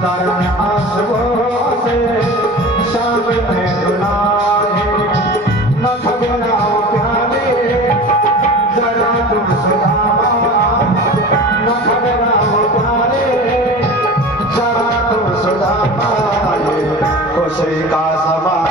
शरण आंसुओं से शाम में रुलाए, न घबराओ प्यारे जरा तुम सुदामा, न घबराओ प्यारे जरा तुम सुदामा, खुशी का सवाल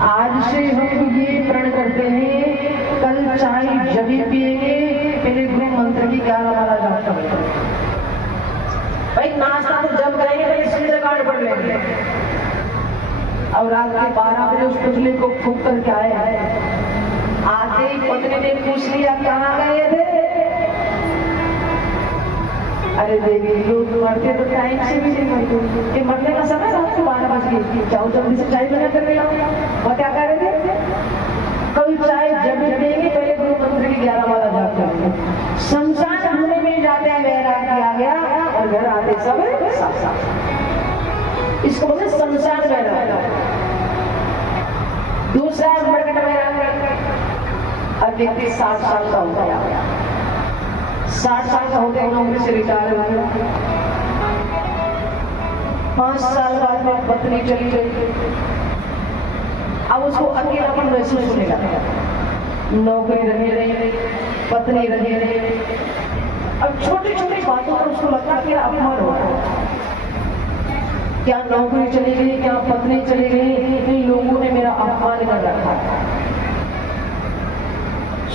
आज से हम ये प्रण करते हैं, कल चाय जब भी पिएंगे पहले गुरु मंत्र की 11 माला जाप करेंगे। भाई नाश्ता तो जब करेंगे पहले सूर्य कांड पढ़ लेंगे। अब रात के 12 बजे उस पुतले को फूंक करके आए, आते ही पत्नी ने पूछ लिया कहाँ गए थे? अरे देवी लोग मरते तो टाइम से भी नहीं मरते, ये मरने का समय रात को 12 बज गई, जाओ जल्दी से चाय बना कर ले आओ। और क्या कह रहे थे? कल चाय जब देंगे पहले गुरु मंत्र की 11 माला जाप करेंगे। शमशान भूमि में जाते हैं वैराग आ गया और घर आते सब साथ। इसको बोलते शमशान वैराग। दूसरा मरकट वैराग, अब व्यक्ति 60 साल का हो गया, 60 साल का हो गया, नौकरी से रिटायर हो गया, 5 साल बाद में पत्नी चली गई, अब उसको अकेलापन महसूस होने लगा। नौकरी रहे नहीं, पत्नी रहे नहीं, अब छोटी छोटी बातों पर उसको लगता कि अपमान हो रहा है। क्या नौकरी चली गई, क्या पत्नी चली गई, इन लोगों ने मेरा अपमान कर रखा है।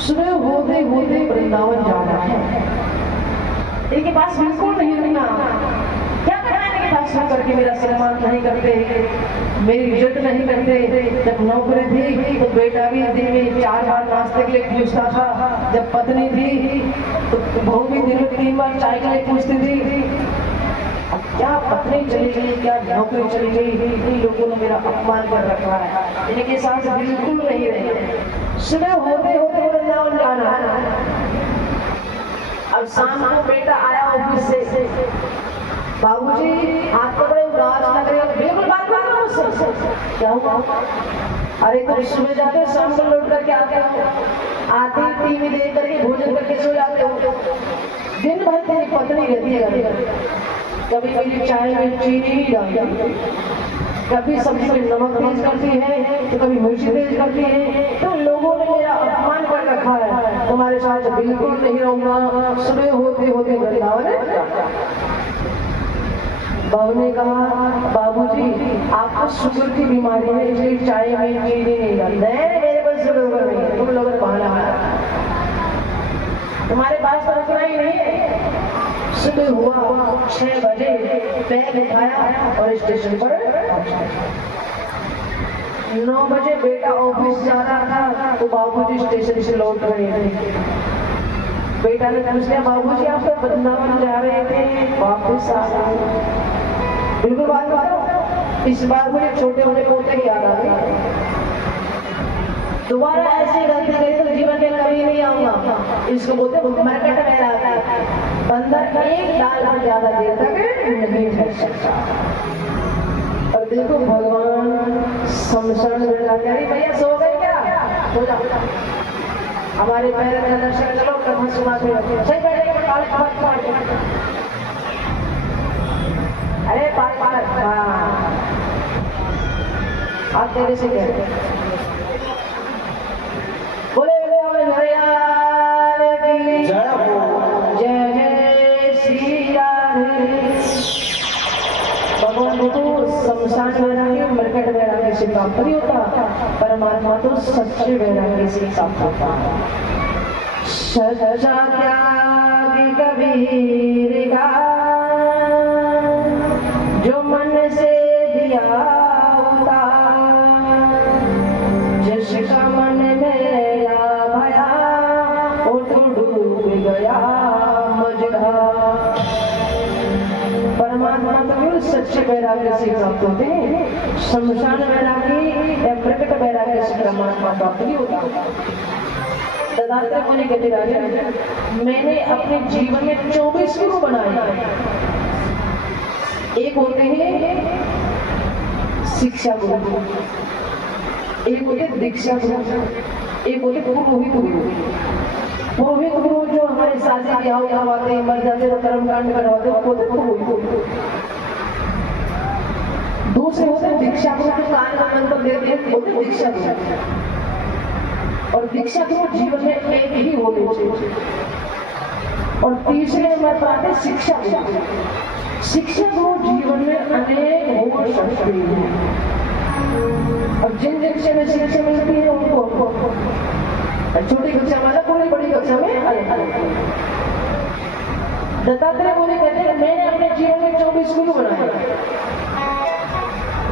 सुबह होते होते वृंदावन जाना है, इनके पास बिल्कुल नहीं रुकना। क्या करना है इनके पास रुक करके? मेरा सम्मान नहीं करते, मेरी इज्जत नहीं करते। जब नौकरी थी तो बेटा भी दिन में 4 बार नाश्ते के लिए पूछता था, जब पत्नी थी तो बहू भी दिन में 3 बार चाय के लिए पूछती थी। अब क्या पत्नी चली गई, क्या नौकरी चली गई, इन लोगों ने मेरा अपमान कर रखा है, इनके साथ बिल्कुल नहीं रहे। सुबह होते होते वृंदावन जाना है। अब शाम को बेटा आया ऑफिस से, बाबूजी आप तो बड़े उदास लग रहे हो। बिल्कुल बात कर रहा हूँ मुझसे। क्या हुआ? अरे तुम सुबह जाते हो, शाम को लौट करके आते हो, आते ही टीवी देख करके भोजन करके सो जाते हो। दिन भर तेरी पत्नी रहती है घर में, कभी मेरी चाय में चीनी नहीं डालती, कभी सब्जी में नमक तेज करती है, तो कभी मिर्ची तेज करती है। तो लोगों ने मेरा अपमान कर रखा है, तुम्हारे साथ बिल्कुल नहीं रहूंगा। सुबह होते होते वृंदावन। बहू ने कहा बाबूजी आपको शुगर की बीमारी है, इसलिए चाय में चीनी नहीं डालते। मेरे पास शुगर नहीं है, तुम लोगों ने बहाना मारा, तुम्हारे पास तो रखना ही नहीं है। सुबह हुआ 6 बजे, बैग उठाया और स्टेशन पर 9 बजे बेटा ऑफिस जा रहा था, तो बाबूजी स्टेशन से लौट रहे थे। बेटा ने पूछ लिया बाबूजी आप तो वृंदावन जा रहे थे, वापस आ गए। बिल्कुल बात करो। इस बार मुझे छोटे वाले पोते की याद आ गई। दोबारा ऐसी गलती करी तो जीवन में कभी नहीं आऊंगा। इसको बोलते मरकट में रहता है, बंदर एक डाल पर ज्यादा देर तक नहीं ठहर सकता। और देखो भगवान शमशान में जाते, अरे भैया सो गए क्या? हो जा हमारे पैर का दर्शन करो, कथा सुना के सही बैठे। अरे बात आप तेरे से कह बोले जय जय श्री राधे। भगवान को शमशान वैराग्य मरकट वैराग्य से प्राप्त नहीं होता, परमात्मा तो सच्चे वैराग्य से प्राप्त होता है। सच्चा त्यागी कबीर का जो मन से दिया जिसका मन मेरा भया वो तो डूब गया मजदा। परमात्मा तो सच्चे वैराग्य से प्राप्त होते हैं, शमशान वैराग्य या प्रकट वैराग्य से परमात्मा प्राप्त नहीं होता। दत्तात्रेय मुनि कहते राजन, मैंने अपने जीवन में 24 गुरु बनाए। एक होते हैं शिक्षा गुरु, एक होते दीक्षा गुरु, एक होते पुरोहित गुरु। पुरोहित गुरु जो हमारे शादी ब्याह करवाते हैं, मर जाते तो कर्मकांड करवाते हैं, वो होते पुरोहित गुरु। दूसरे होते दीक्षा गुरु, जो कान का मंत्र देते हैं, होते दीक्षा गुरु। और दीक्षा गुरु जीवन में एक ही होते चाहिए। और तीसरे हमारे पास शिक्षा गुरु। शिक्षा गुरु जीवन में अनेक हो सकते हैं, और जिन कक्षा में शिक्षा मिलती है उनको छोटी कक्षा वाला पूरी बड़ी कक्षा में अलग अलग। दत्तात्रेय मुनि कहते हैं मैंने अपने जीवन में 24 गुरु बनाए।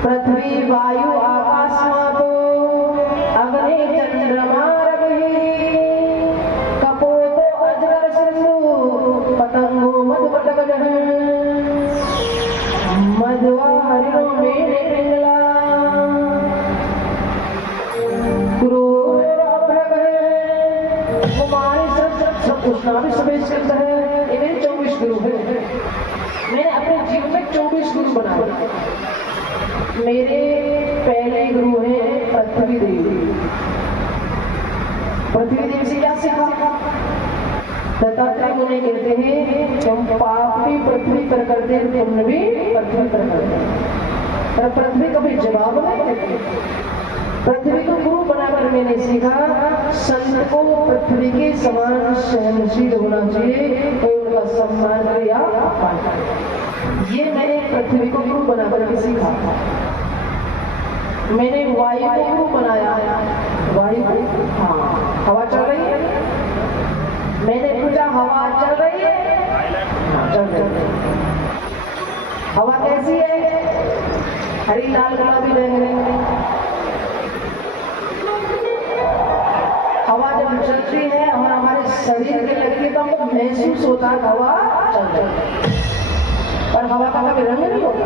पृथ्वी वायु आकाश मातो अग्नि चंद्रमा रवि कपोत अजगर सिंधु पतंगो मधुपटक मधुआ हरिणो मेरे पिंगला है। इन्हें 24 गुरु है। मैंने अपने जीवन में 24 गुरु बनाए। मेरे पहले गुरु हैं पृथ्वी देवी। पृथ्वी देवी से क्या सीखा? दत्तात्रेय मुनि कहते हैं तुम पाप भी पृथ्वी पर करते हैं, पुण्य भी पृथ्वी पर करते हैं, पर पृथ्वी कभी जवाब नहीं देती। पृथ्वी को गुरु बनाकर मैंने सीखा संत को पृथ्वी के समान सहनशील होना चाहिए, तो उनका सम्मान किया। ये मैंने पृथ्वी को गुरु बनाकर के सीखा। मैंने वायु को गुरु बनाया। वायु हाँ हवा चल रही है, मैंने पूछा हवा चल रही है? चल रही है। हवा कैसी है? हरी लाल गुलाबी रंग। हवा जब चलती है और हमारे शरीर के लगती है तो हमको महसूस होता है हवा चल रही है, पर हवा का कभी रंग नहीं होता।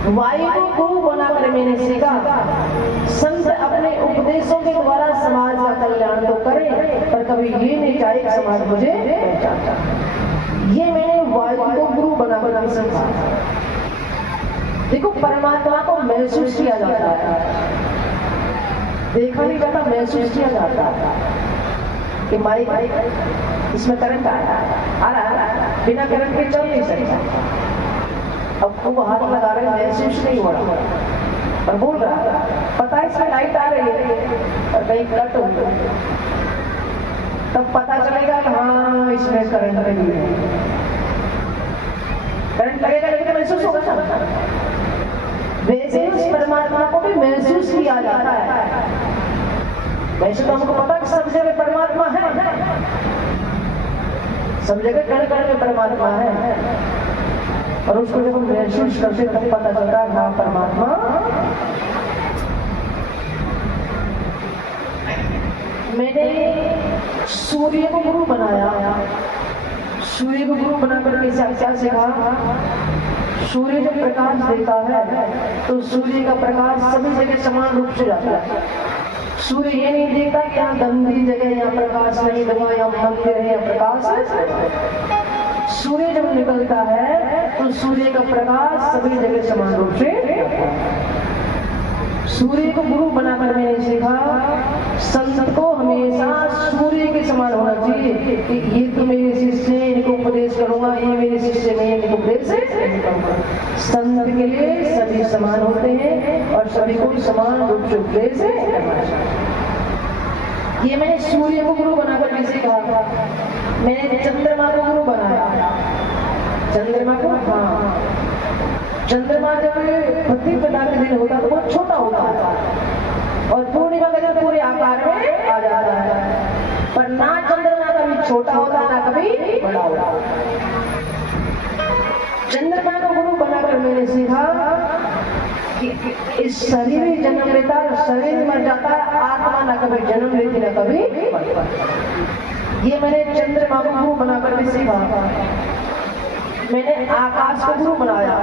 वायु को गुरु बनाकर मैंने सीखा, संत अपने उपदेशों के द्वारा समाज का कल्याण तो करें, पर कभी ये नहीं चाहे कि समाज मुझे पहचाने। ये मैंने वायु को गुरु बनाकर सीखा। देखो, परमात्मा को महसूस किया जाता है, देखा नहीं जाता, महसूस किया जाता है कि माइक इसमें करंट आ रहा है, बिना करंट के चल नहीं सकता। अब खूब हाथ लगा रहे, महसूस नहीं हो रहा, पर बोल रहा, पता है इसमें लाइट आ रही है और कहीं कट हो गई, तब पता चलेगा कि हाँ इसमें करंट लगी है। करंट लगेगा लेकिन महसूस होगा ना। वैसे उस परमात्मा को भी महसूस किया जाता है। वैसे तो हमको पता कि सब जगह परमात्मा है, सब जगह कण कण में परमात्मा है, और उसको जब हम महसूस करते तब पता चलता है हाँ परमात्मा। मैंने सूर्य को गुरु बनाया। सूर्य को गुरु बनाकर के क्या सीखा? सूर्य जब प्रकाश देता है तो सूर्य का प्रकाश सभी जगह समान रूप से जाता है। सूर्य ये नहीं देखता कि यहाँ गंदी जगह, यहाँ प्रकाश नहीं दूंगा, यहाँ मंदिर है, यहाँ प्रकाश है। सूर्य जब निकलता है तो सूर्य का प्रकाश सभी जगह समान रूप से। सूर्य को गुरु बनाकर मैंने सीखा, संत को हमेशा सूर्य के समान होना चाहिए कि ये तो मेरे शिष्य हैं, इनको उपदेश करूंगा, ये मेरे शिष्य में इनको उपदेश करूंगा। संत के लिए सभी समान होते हैं और सभी को समान रूप से उपदेश करना चाहिए। ये मैंने सूर्य को गुरु बनाकर कैसे कहा। मैंने चंद्रमा को गुरु बनाया। चंद्रमा को, हाँ, चंद्रमा जब प्रतिपदा के दिन होता है तो वो छोटा होता है और पूर्णिमा के दिन पूरे आकार में आ जाता है, पर ना चंद्रमा कभी छोटा होता ना कभी बड़ा होता। चंद्रमा को गुरु बनाकर मैंने सीखा कि इस शरीर ही जन्म लेता है, शरीर मर जाता है, आत्मा ना कभी जन्म लेती ना कभी। ये मैंने चंद्रमा को गुरु बनाकर भी सीखा। मैंने आकाश को गुरु बनाया।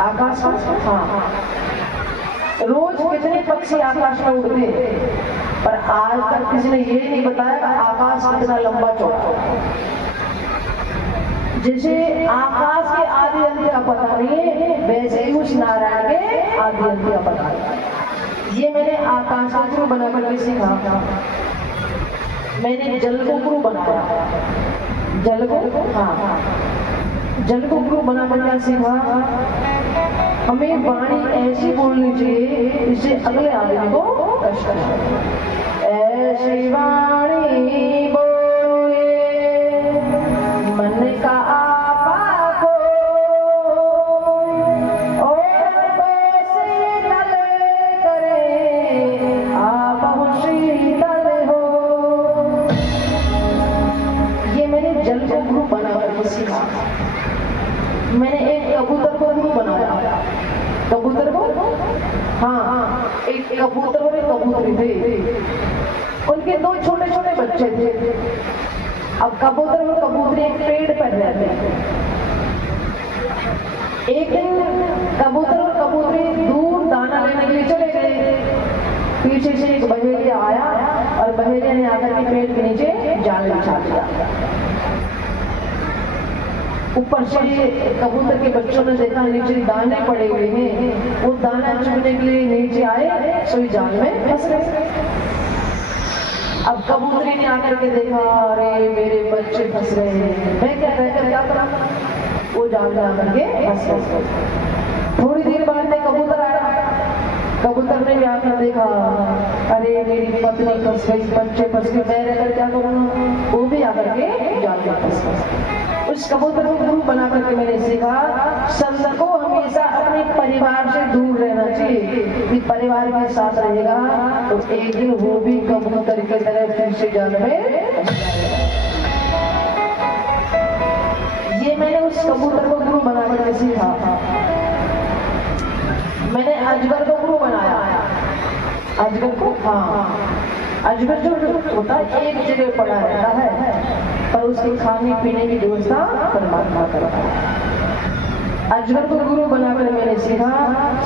आकाश को, हाँ, रोज कितने पक्षी आकाश में उड़ते हैं, पर आज तक किसी ने ये नहीं बताया कि आकाश कितना लंबा चौड़ा। जैसे आकाश के आदि अंत का पता नहीं है, वैसे ही उस नारायण के आदि अंत का पता नहीं। ये मैंने आकाश को गुरु बनाकर भी सीखा। मैंने जल को गुरु बनाया। जल को, हाँ, जल को गुरु बनाकर क्या सीखा? हमें वाणी ऐसी बोलनी चाहिए जिससे अगले आदमी को कष्ट न। ऐसी वाणी बोले मन का आपा को, और शीतल करे आप शीतल हो। ये मैंने जल को गुरु बनाकर सीखा। मैंने एक कबूतर को गुरु बनाया। कबूतर को, हाँ, एक कबूतर और एक कबूतरी थे, उनके दो छोटे छोटे बच्चे थे। अब कबूतर और कबूतरी एक पेड़ पर रहते थे। एक दिन कबूतर और कबूतरी दूर दाना लेने के लिए चले गए। पीछे से एक बहेलिया आया और बहेलिया ने आकर के पेड़ के नीचे जाल बिछा दिया। ऊपर से कबूतर के बच्चों ने देखा नीचे दाने पड़े हुए हैं, वो दाना चुनने के लिए नीचे आए, सोई जाल में फंस गए। अब कबूतरी ने आकर के देखा, अरे मेरे बच्चे फंस गए हैं, मैं क्या करा? वो जाल में आकर के फंस गए। थोड़ी देर बाद में कबूतर आया। कबूतर ने भी आकर देखा, अरे मेरी पत्नी फंस गई, बच्चे फंस गए, मैं रहकर क्या करूँगा? वो भी आकर के जाल में फंस गए। उस कबूतर को गुरु बना करके मैंने सीखा, संत को हमेशा अपने परिवार से दूर रहना चाहिए। कि परिवार के साथ रहेगा तो एक दिन वो भी कबूतर की तरह फिर से जाल में। ये मैंने उस कबूतर को गुरु बना करके सीखा। मैंने अजगर को गुरु बनाया। अजगर को, हाँ, अजगर जो होता है एक जगह पड़ा रहता है, पर उसके खाने पीने की व्यवस्था परमात्मा करता है। अजगर को गुरु बनाकर मैंने सीखा,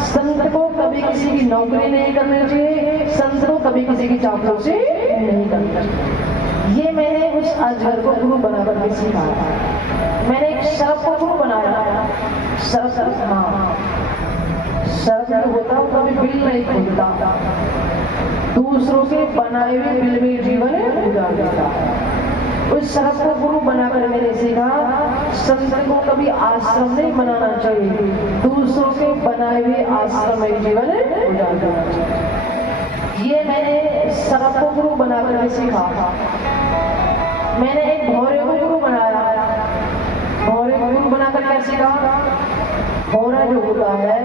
संत को कभी किसी की नौकरी नहीं करनी चाहिए, संत को कभी किसी की चापलूसी नहीं करनी चाहिए। ये मैंने उस अजगर को गुरु बनाकर के सीखा। मैंने एक सर्प को गुरु बनाया। सर्प, हाँ, सर्प जो होता है कभी बिल नहीं खुलता, दूसरों के बनाए हुए बिल में जीवन गुजार देता है। उस सर्प को गुरु बनाकर मैंने सीखा, संत को कभी आश्रम नहीं बनाना चाहिए, दूसरों के बनाए हुए आश्रम में जीवन गुजार देना चाहिए। ये मैंने सर्प को गुरु बनाकर के सीखा। मैंने एक भौरे को गुरु बनाया। भौरे को गुरु बनाकर क्या सीखा? भौरा जो होता है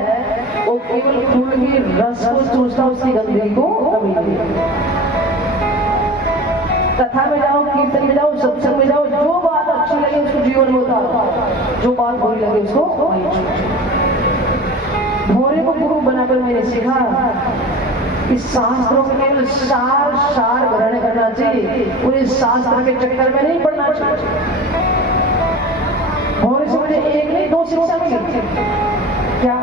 वो केवल फूल की रस को चूसता, उसकी गंदगी को कभी नहीं। कथा में जाओ, कीर्तन में जाओ, सत्संग में जाओ, जो बात अच्छी लगे उसको जीवन में उतारो, जो बात बुरी लगे उसको वहीं छोड़ो। भौरे को गुरु बनाकर मैंने सीखा कि शास्त्रों को केवल सार ग्रहण करना चाहिए, पूरे शास्त्र के चक्कर में नहीं पड़ना चाहिए। भौरे से मुझे एक नहीं दो शिक्षा मिली। क्या?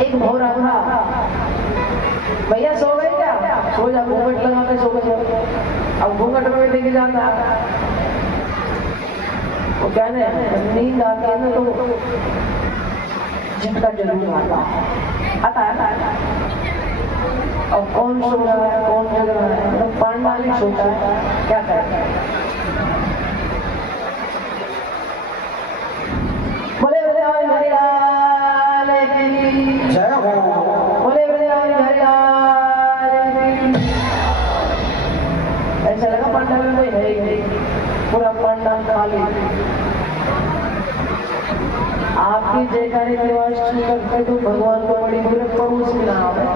एक भौरा था, भैया सो गए क्या? सो जा, घूंघट लगा के सो गए। अब घूंघट में देखे जाता, वो कहने नींद आती है ना तो झटका जरूर आता है। अब कौन सो रहा है, कौन जग रहा है, मतलब पांडाली सोता है, क्या करे? बोले वृंदावन हरि लाल की जय हो। बोले वृंदावन हरि लाल की। ऐसा लगा पंडाल में कोई है ही नहीं, पूरा पंडाल खाली। आपकी जयकारी की आवाज सुनकर तो भगवान को बड़ी पूरे पड़ोस मिला है।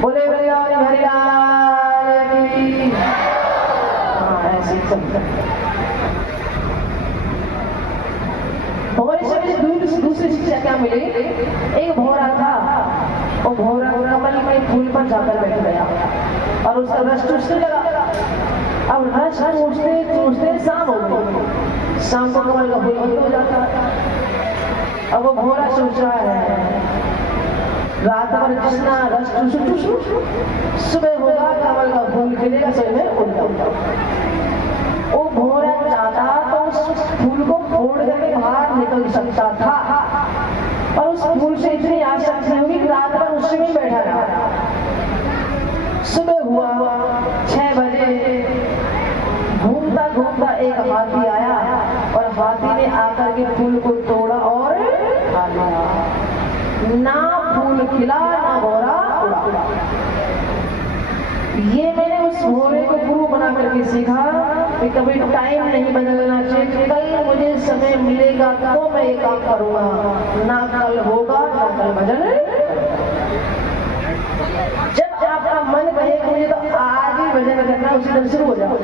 बोले वृंदावन हरि लाल की। हाँ, ऐसे भौरे से मुझे दूसरी शिक्षा क्या मिली? एक भौरा था, वो भौरा कमल के फूल पर जाकर बैठ गया और उसका रस चूसने लगा। अब रस चूसते चूसते शाम हो गई। शाम को कमल का फूल बंद हो जाता। अब वो भौरा सोच रहा है रात भर जितना रस चूसू, सुबह होगा कमल का फूल खिलेगा, सुबह में उड़ जाऊंगा। वो भौरा चाहता तो उस फूल को फोड़ करके बाहर निकल सकता था, और उस फूल से इतनी आसक्ति होगी कि रात भर उसी में बैठा रहा। सुबह हुआ 6 बजे, घूमता घूमता एक हाथी आया और हाथी ने आकर के फूल को तोड़ा और खा लिया। ना फूल खिला ना भौरा उड़ा। ये मैंने उस भौरे को गुरु बना करके सीखा कि कभी टाइम नहीं बदलना चाहिए। कल मुझे समय मिलेगा तो मैं ये काम करूंगा, ना कल होगा ना कल भजन। जब आपका मन कहे कि मुझे तो आज ही भजन करना, उसी दिन शुरू हो जाओ,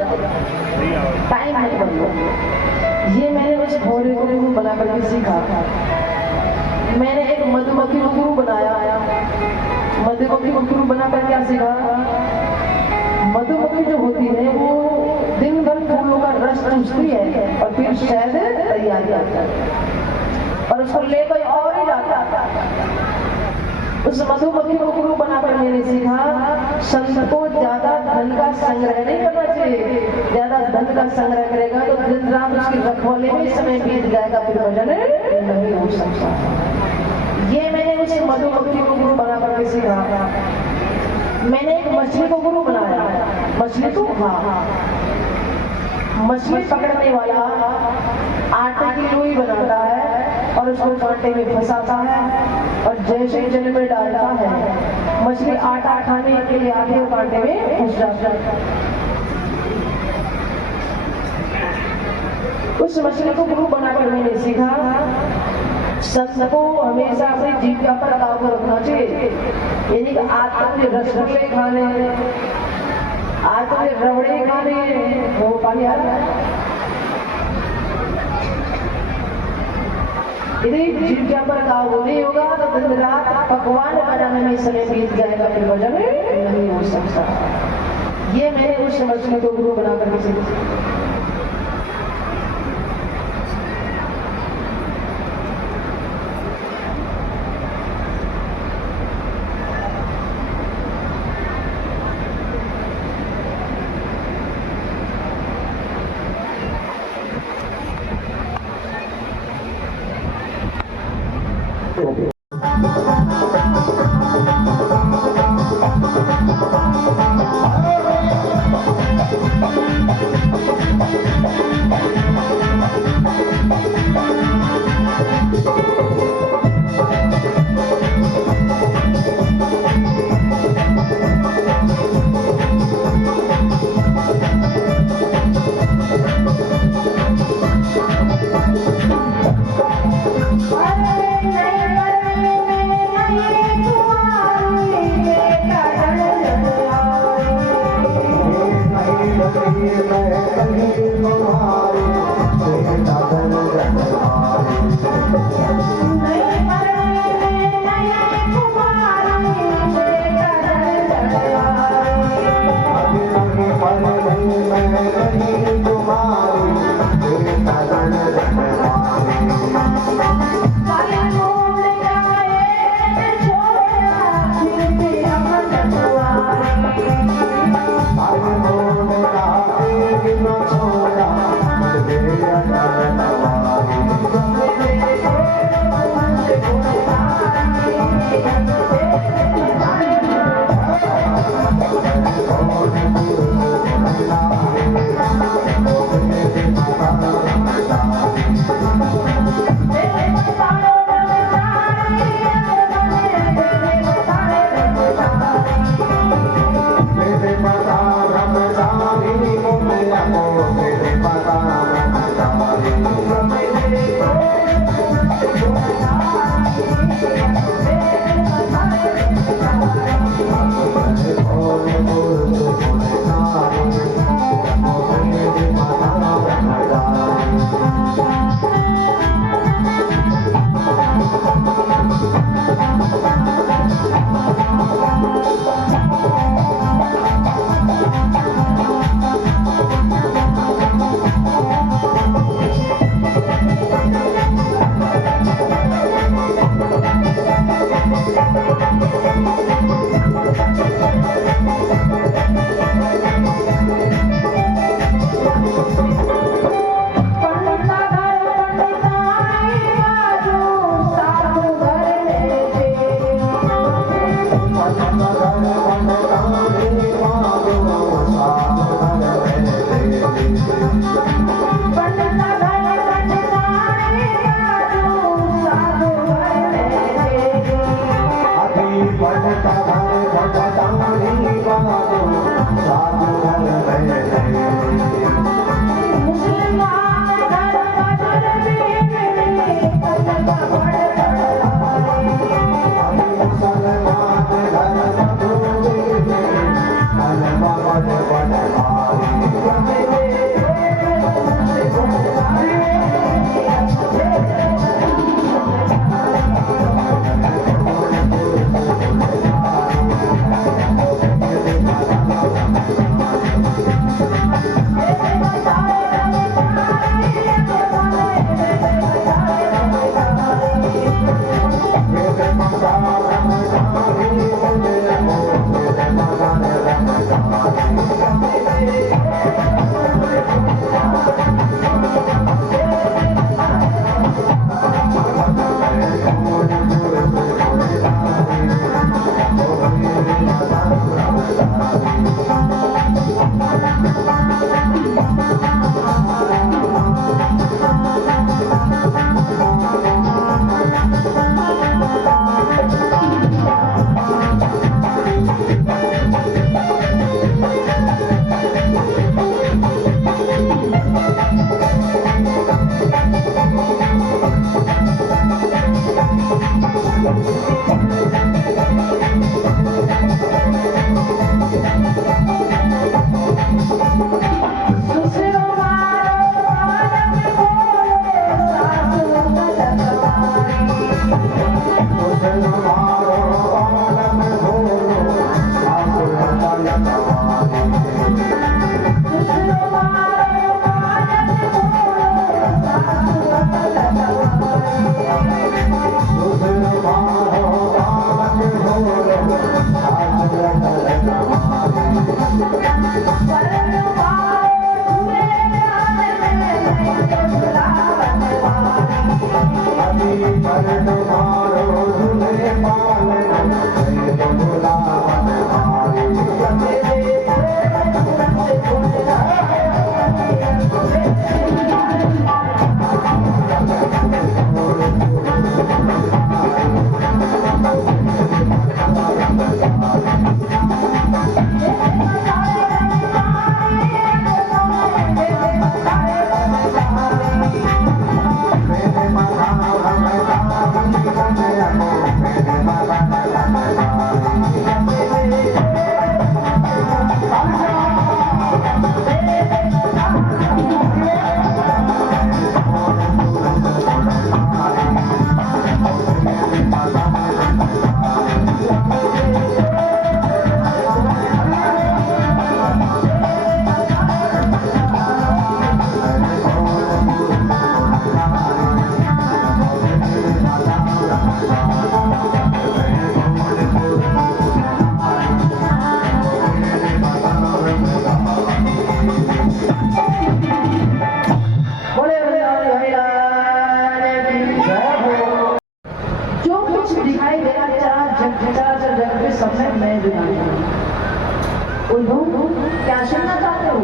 टाइम नहीं बदलो। ये मैंने उस भौरे को गुरु बना करके सीखा। मैंने एक मधुमक्खी को गुरु बनाया। मधुमक्खी को गुरु बनाकर क्या सीखा? मधुमक्खी जो होती है वो दिन भर फूलों का रस चूसती है और फिर शहद तैयार करती है और उसको लेकर और ही जाता। उस मधुमक्खी को गुरु बनाकर मैंने सीखा, संत को ज्यादा धन का संग्रह नहीं करना चाहिए। ज्यादा धन का संग्रह करेगा तो दिन रात उसकी रखवाले में समय बीत जाएगा, फिर भजन नहीं हो सकता। ये मैंने उस मधुमक्खी को गुरु बनाकर के सीखा। मैंने एक मछली को गुरु बनाया। मछली को, हाँ, मछली पकड़ने वाला आटे की लोई बनाता है और उसको कांटे में फंसाता है और जैसे जल में डालता है मछली आटा खाने के लिए आगे और कांटे में फंस जाता है। उस मछली को गुरु बनाकर मैंने सीखा, संत को हमेशा अपनी जीविका पर काबू रखना चाहिए। यानी कि आज तक मुझे रसगुल्ले खाने, आज तक मुझे रबड़े खाने, वो पानी आ रहा है। यदि जीविका पर काबू नहीं होगा तो दिन रात पकवान बनाने में समय बीत जाएगा, फिर भजन नहीं हो सकता। ये मैंने उस मछली को गुरु बनाकर सीखा। क्या सुनना चाहते हो?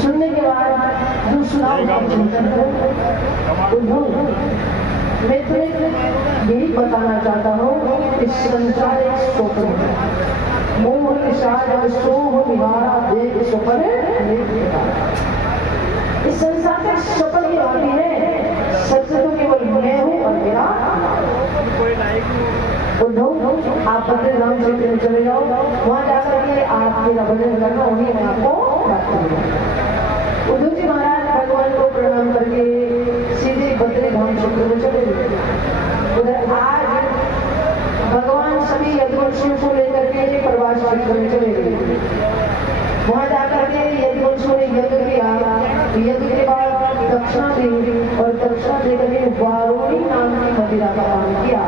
सुनने के बाद जो सुनाओ चिंतन करो। मैं तुम्हें यही बताना चाहता हूँ, इस संसार एक स्वप्न है। मोह निशाद सोह निवारा देख स्वप्न। इस संसार का स्वप्न की बातें है। सत्य तो केवल मैं हूँ और मेरा उद्धव। आप बद्रीधाम क्षेत्र में चले जाओ, वहां जाकर के आप मेरा भजन करना, वही मैं आपको प्राप्त करूंगा। उद्धव जी महाराज भगवान को प्रणाम करके सीधे बद्रीधाम क्षेत्र में चले गए। उधर आज भगवान सभी यदुवंशियों को लेकर के प्रवास क्षेत्र में चले गए। वहां जाकर के यदुवंशियों ने यज्ञ किया। यज्ञ के बाद दक्षिणा दी और दक्षिणा देकर के वारुणी नाम की मदिरा का पान किया।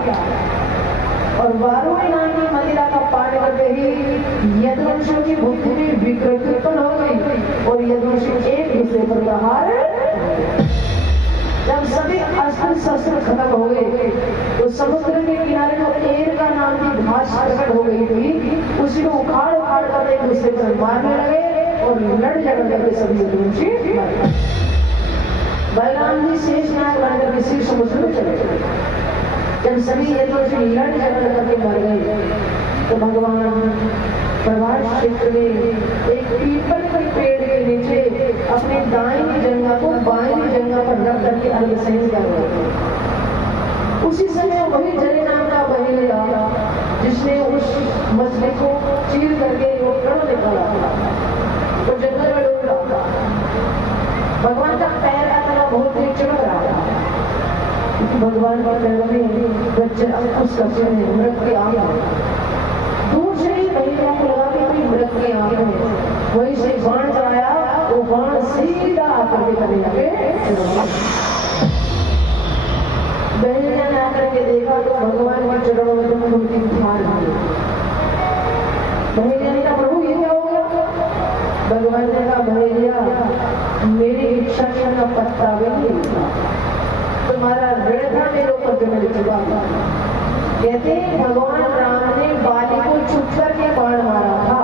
और वारुणी नाम की मदिरा का पान करते ही यदुवंशियों की बुद्धि में विकृति उत्पन्न हो गई और यदुवंशी एक दूसरे पर प्रहार। जब सभी अस्त्र शस्त्र खत्म हो गए तो समुद्र के किनारे जो एरका नाम की घास प्रकट हो गई थी, उसी को उखाड़ उखाड़ कर एक दूसरे पर मारने लगे और लड़ झगड़ करके सभी यदुवंशी मर गए। बलराम जी शेष नाग बनकर किसी समुद्र में चले गए। जब सभी यदुवंशी लड़ झगड़ करके मर गए तो भगवान प्रभास क्षेत्र में एक पीपल के पेड़ के नीचे अपनी दाहिनी जंघा को बाईं जंघा पर रख करके अग्रसेन कर रहे थे। उसी समय वही जने नाम का बहेलिया जिसने उस मछली को चीर करके वो कड़ो निकाला तो जंगल में डूब रहा था। भगवान का पैर का तला बहुत ही चमक रहा था, क्योंकि भगवान का पैर में उस कच्चे में मृत की आंख दूर से ही बहेलिया को लगा कि कोई मृत की आंख है। वही से बाण चलाया, वो बाण सीधा आकर के करेगा बहलिया ने आकर के देखा तो भगवान के चरणों में मूर्ति उठार दी। बहलिया ने कहा प्रभु ये क्या हो गया? भगवान ने कहा बहलिया मेरी इच्छा का पत्ता भी नहीं था, तुम्हारा ऋण था मेरे ऊपर जो मेरे चुका था। कहते भगवान राम ने बाली को छुप करके बाण मारा था,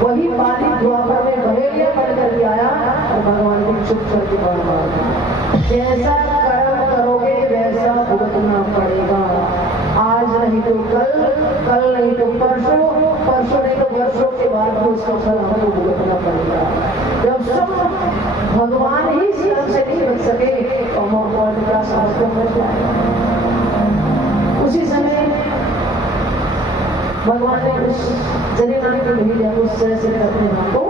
वही बाली द्वापर में बहेलिया बन करके आया और भगवान को छुप करके बाण मारा। जैसा कर्म करोगे वैसा भुगतना पड़ेगा। आज नहीं तो कल, कल नहीं तो परसों, परसों नहीं तो वर्षों के बाद भी उसका फल हमको भुगतना पड़ेगा। जब सब भगवान ही स्वयं से नहीं बच सके तो हम का शास्त्र बच जाएगा। उसी समय भगवान ने उस जने नाम को नहीं दिया, उस तरह से अपने नाम को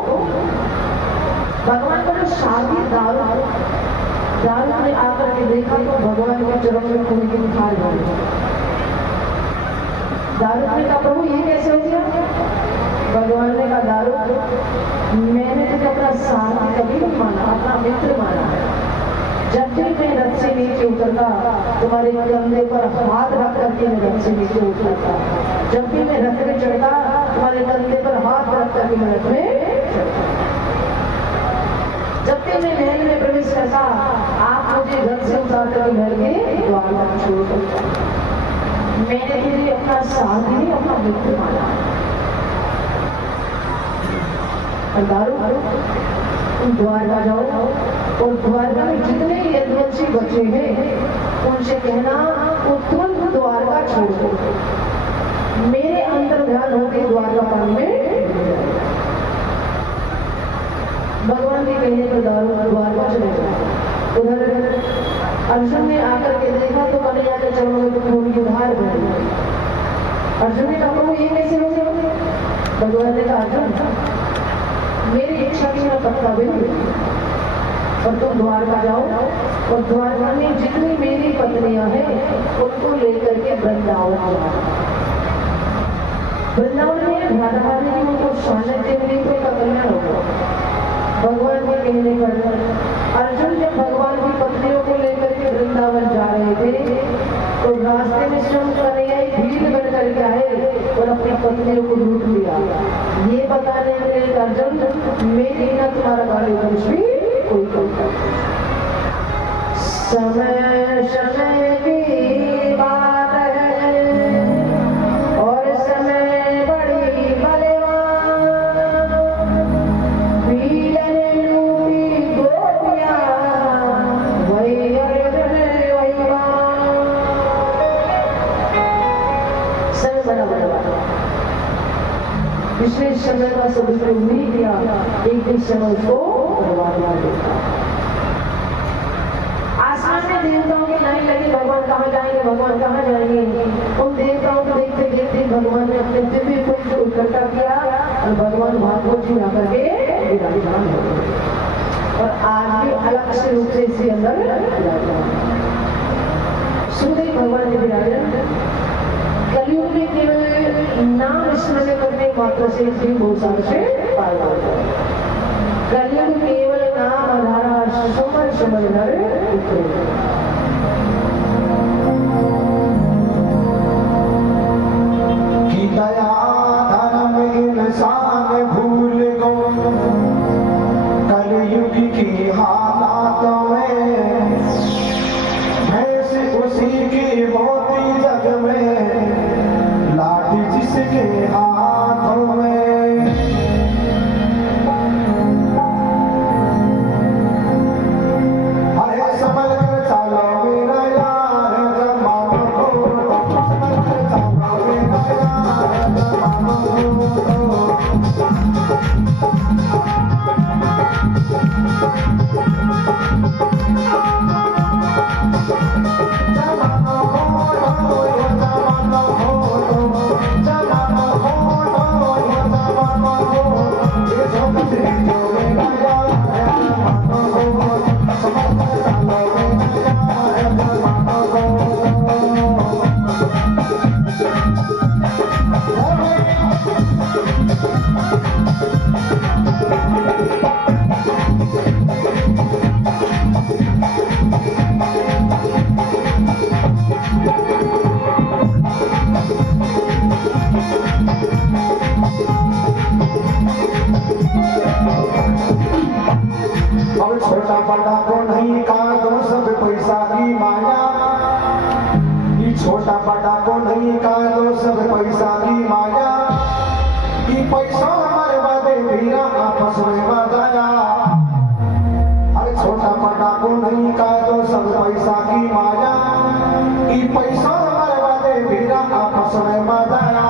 भगवान का जो शादी दारू ने आकर के देखा तो भगवान के चरण में खून की निखार गई। दारू ने कहा प्रभु ये कैसे हो गया? भगवान ने कहा दारू मैंने तुझे अपना साथी कभी नहीं माना, अपना मित्र माना। जब भी मैं रथ से नीचे उतरता तुम्हारे कंधे पर हाथ रख करके मैं रथ से नीचे उतरता। जब भी मैं रथ में चढ़ता तुम्हारे कंधे पर हाथ रख करके मैं रथ में जब भी मैं महल में प्रवेश करता, आप मुझे घर से उतार कर महल के द्वार तक छोड़ कर, मैंने तुझे अपना साथी, अपना मित्र माना। तुम द्वारका जाओ और द्वारका में जितने यदुवंशी बचे हैं उनसे कहना वो तुरंत द्वारका छोड़ दो। मेरे अंदर ध्यान होते द्वारका पान में भगवान के कहने पर द्वारका चले गए। उधर अर्जुन ने आकर के देखा तो कन्हैया के चरणों में खून की धार बह गई। अर्जुन ने कहा ये कैसे हो गया? भगवान ने कहा अर्जुन मेरी इच्छा की मैं पत्ता भी नहीं, और तुम द्वारका जाओ और द्वारका में जितनी मेरी पत्नियां हैं उनको लेकर के वृंदावन जाओ। वृंदावन में राधा रानी की उनको सानिध्य मिली तो उनका कल्याण होगा। भगवान के कहने पर अर्जुन जब भगवान की पत्नियों को लेकर के वृंदावन जा रहे थे तो रास्ते में स्वयं कन्हैया भीड़ बन करके आए और अपनी पत्नियों को लूट लिया। ये बताने के लिए अर्जुन मेरी ना तुम्हारा गाड़ी वंश भी कोई करता। समय समय की बात है और समय बड़ी बलवान, वीर ने लूटी गोपियां वही अर्जुन वही बाण। समय बड़ा बलवान, पिछले समय का सब उसने उम्मीद किया, एक दिन समय उसको बर्बाद कर देगा। आसमान में देवताओं की लाइन लगी, भगवान कहाँ जाएंगे, भगवान कहाँ जाएंगे। उन देवताओं को देखते देखते भगवान ने अपने दिव्य पुरुष को इकट्ठा किया और भगवान भागवत जी आकर के विराजमान हो गए। और आज भी अलग से रूप से इसके अंदर विराजमान सुखदेव भगवान के विराजमान। कलयुग में केवल नाम स्मरण करने मात्र से जीव भूषण से पार होता है। कलयुग केवल नाम आधारा सुमन सुमन नर की दया धर्म इंसान भूल गो, कलयुग की हालात में भैंस उसी की मोती जग में, लाठी जिसके हाथों में। अरे संभल कर चलो मेरा यार जमानो को, संभल कर चलो मेरा यार जमानो को। अब छोटा बड़ा को नहीं कहा दो सब पैसा की माया, ये छोटा बड़ा को नहीं कहा दो सब पैसा की माया। ये पैसा हमारे वादे भीरा आपस में बजाया। अरे छोटा बड़ा को नहीं कहा दो सब पैसा की माया, ये पैसा हमारे वादे भीरा आपस में बजाया।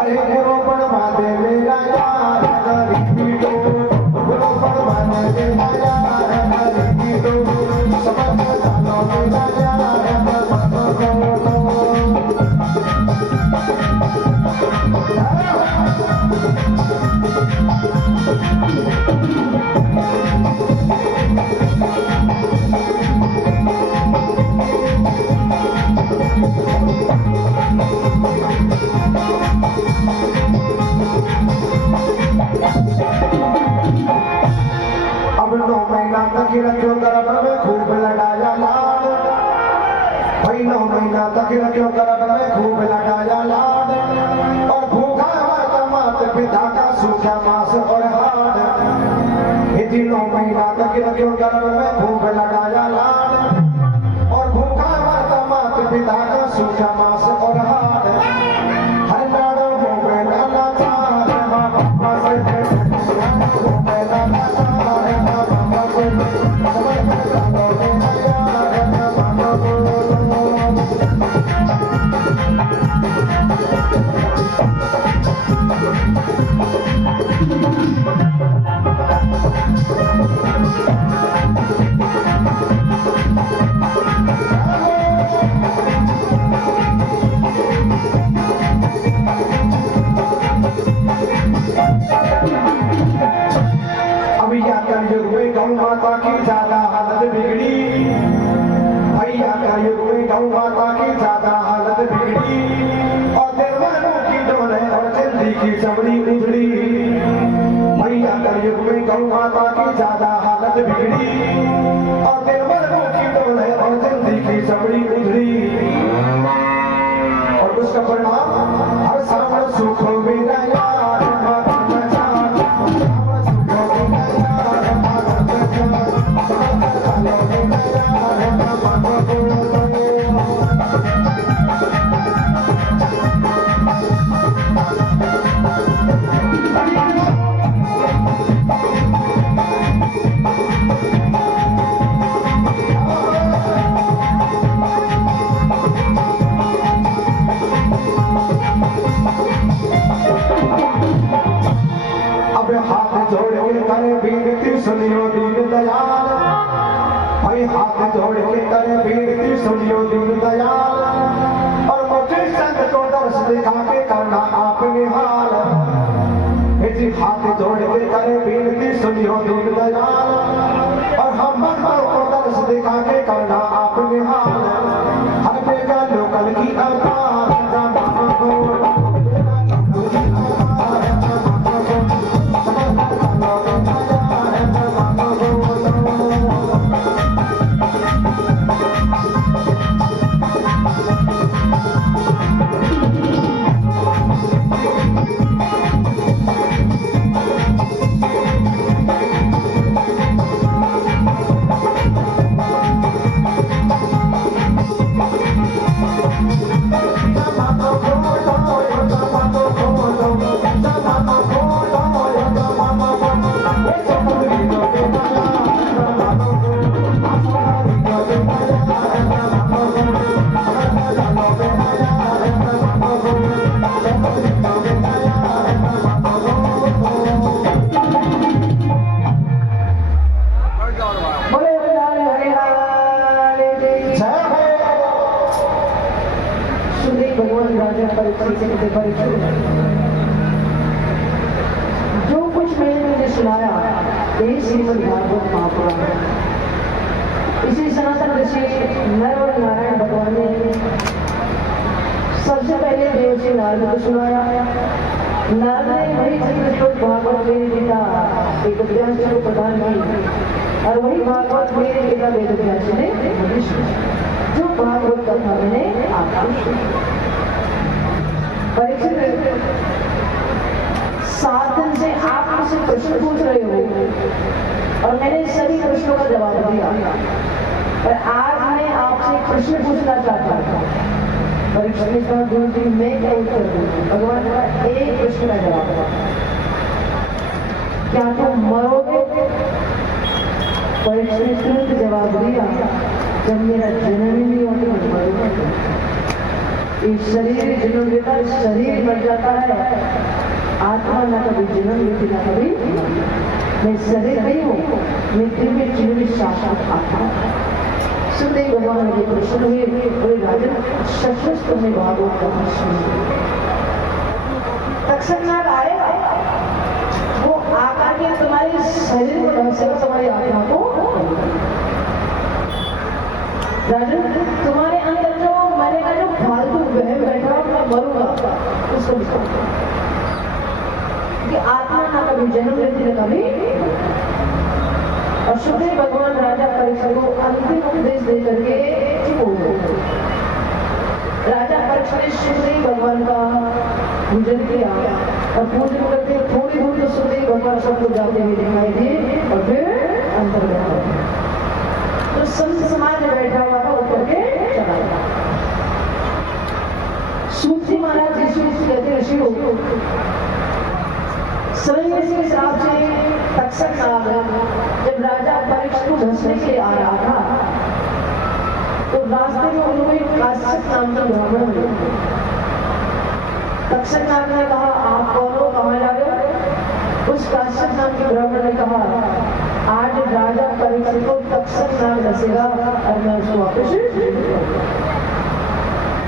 अरे गुरु पर वादे मेरा यार गरीबी दो, गुरु पर वादे मेरा यार गरीबी दो, समझ जानो मेरा यार गरीबी दो। 9 महीना तक रखो गर्भ में भूख लगाया लाल और भूखा माता माता पिता का सूखा मांस और हार हर नाड़ो भूख लाला चार बाबा से भूख लाला चार बाबा से भैया कलयुग में गौ माता की ज्यादा हालत बिगड़ी भैया कलयुग में गौ माता की ज्यादा हालत बिगड़ी और दिलवालों की डोले और जल्दी की चमड़ी उजड़ी भैया कलयुग में गौ माता की ज्यादा हालत बिगड़ी और दिलवालों की डोले और जल्दी की चमड़ी उजड़ी और उसका परिणाम हर सावन सुख हो मेरा यार हाथ जोड़ के करे बीनती सुनियो दीन दयाल भाई हाथ जोड़ के करे बीनती सुनियो दीन दयाल और मुझे संत को दर्श दिखा के करना आपने हाल जी हाथ जोड़ के करे बीनती सुनियो दीन दयाल और हम भक्तों को दर्श दिखा के करना आपने हाल हर बेगा लोकल की अवतार जो कुछ मैंने तुझे सुनाया यही श्रीमद् भागवत महापुराण है। इसी सनातन ऋषि नर और नारायण भगवान ने सबसे पहले देवर्षि नारद को सुनाया। नारद ने वही श्रीमद् भागवत मेरे पिता एक व्यास को प्रदान की और वही भागवत मेरे पिता वेद व्यास ने जो भागवत कथा मैंने आपको सुनाई। परीक्षित साधन से आप मुझसे प्रश्न पूछ रहे हो और मैंने सभी प्रश्नों का जवाब दिया पर आज मैं आपसे प्रश्न पूछना चाहता था। परीक्षित का गुरु जी मैं क्या उत्तर दूं? भगवान का एक प्रश्न का जवाब क्या तुम मरोगे? परीक्षित तुरंत जवाब दिया जब मेरा जन्म ही नहीं होता मैं मरूंगा। इस शरीर जन्म लेता शरीर मर जाता है, आत्मा न कभी जन्म लेती न कभी। मैं शरीर नहीं हूँ, मैं दिव्य जीवन शाश्वत आत्मा। सुखदेव भगवान के प्रश्न हुए बोले राजन सचमुच तुम्हें भागवत कथा सुनी। तक्षकनाग आएगा वो आकर के तुम्हारे शरीर को ढंसेगा तुम्हारी आत्मा को। राजन तुम्हारे अंदर जो मैंने का जो फालतू वहम बैठा मैं मरूंगा उसको बताओ कि आत्मा ना कभी जन्म लेती न कभी। और सुखदेव भगवान राजा परीक्षित को अंतिम उपदेश दे करके चुप हो गए। राजा परीक्षित ने सुखदेव भगवान का पूजन किया और पूजन करके थोड़ी दूर तो सुखदेव भगवान सबको जाते हुए दिखाई दिए और फिर जो बैठा हुआ था उतर के चला गया। सूत जी महाराज ऋषि कहते ऋषि हो समय के हिसाब से तक्षक नाग जब राजा परीक्षित को धंसने के लिए आ रहा था तो रास्ते में उनको एक काश्यप नाम का ब्राह्मण मिला। तक्षक नाग ने कहा आप कौन हो, कहाँ जा रहे हो? उस काश्यप नाम के ब्राह्मण ने कहा आज राजा परीक्षित को तक्षक नाग धंसेगा और मैं उसको वापस।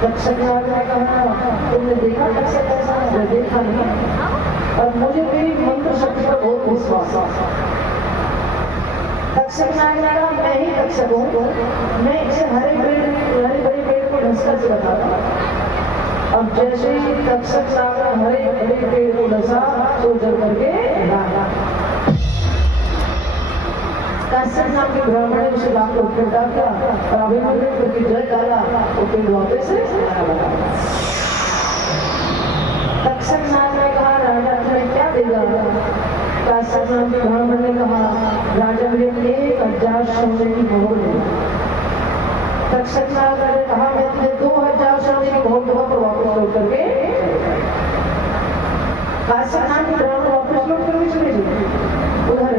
तक्षक नाग ने कहा तुमने देखा तक्षक कैसा है? देखा नहीं और मुझे मेरी मंत्र शक्ति पर बहुत विश्वास है। तक्षक नाग ने कहा मैं ही तक्षक हूँ, मैं इसे हरे भरे पेड़ को ढसकर से बताता। अब जैसे ही तक्षक नाग ने हरे भरे पेड़ को ढसा तो जल करके डाला। काश्यप नाम के ब्राह्मण ने उसे लाकर ऊपर डाल दिया और अभिमन्यु करके जल डाला तो पेड़ वापस से लगा। तक्षक नाग ने कहा राजा तुम्हें क्या देगा? काश्यप नाम के ब्राह्मण ने कहा राजा मुझे 1000 सोने की मोहर देगा। तक्षक नाग ने कहा मैं तुम्हें 2000 सोने की मोहर दूंगा पर वापस लौट करके। काश्यप नाम के ब्राह्मण वापस लौट करके चले गए। उधर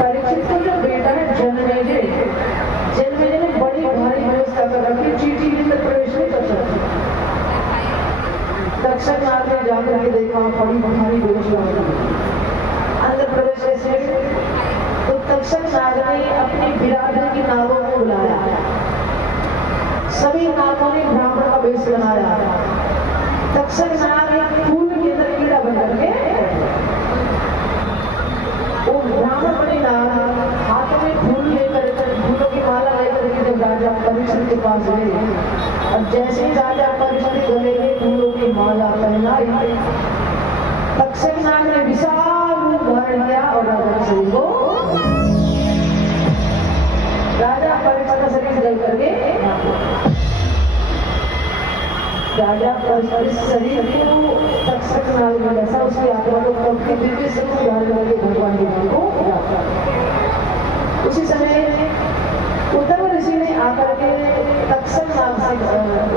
परीक्षित का जो बेटा है जन्मेजय ने बड़ी भारी व्यवस्था कर रखी, चीटी भीतर प्रवेश नहीं कर सकती। तक्षक नाग ने जाकर के देखा बड़ी भारी व्यवस्था अंदर प्रवेश कैसे? तो तक्षक नाग ने अपनी बिरादरी की नागों को बुलाया, सभी नागों ने ब्राह्मण का वेश बनाया। तक्षक नाग एक फूल के अंदर कीड़ा बन करके वो ब्राह्मण बने नाग हाथों में फूल लेकर फूलों की माला लेकर के जब राजा परीक्षित के पास गए और जैसे ही राजा परीक्षित गले में फूलों की माला पहनाई तक्षक नाग ने विशाल रूप धारण किया और राजा के शरीर को राजा परीक्षित का शरीर जल करके राजा परीक्षित शरीर को तक्षक नाग ने ऐसा उसकी आत्मा को कभी दिव्य स्वरूप धारण करके भगवान के नाम को उसी समय उत्तर ऋषि ने आकर के तक्षक नाग से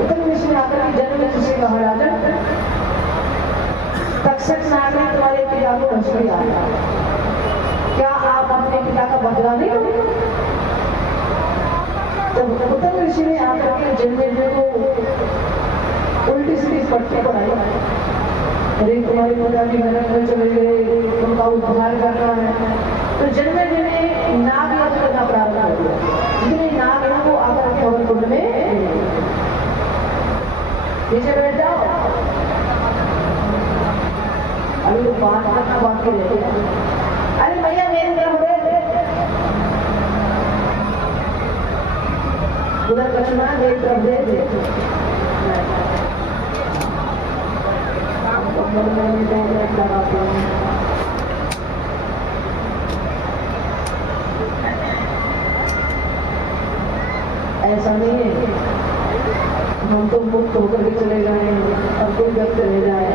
उत्तर ऋषि ने आकर के जन्म ऋषि से कहा राजा तक्षक नाग ने तुम्हारे पिता को नष्ट किया, क्या आप अपने पिता का बदला नहीं लोगे? तब उत्तर ऋषि ने आकर के जन्मेजय को उल्टी सीधी पट्टी पढ़ाई। अरे तुम्हारी पिताजी नरक में चले गए, उनका उद्धार करना है। तो जन्मेजय ने नाग यज्ञ करना प्रारंभ कर दिया। जितने नाग हैं वो आकर के हवन कुंड में नीचे बैठ जाओ। अभी तो बात करना बाकी रह गया। अरे भैया मेरी तरफ उधर कचना मेरी तरफ दे ऐसा नहीं है हम तो मुक्त होकर के चले जाए और कोई व्यक्त रह जाए।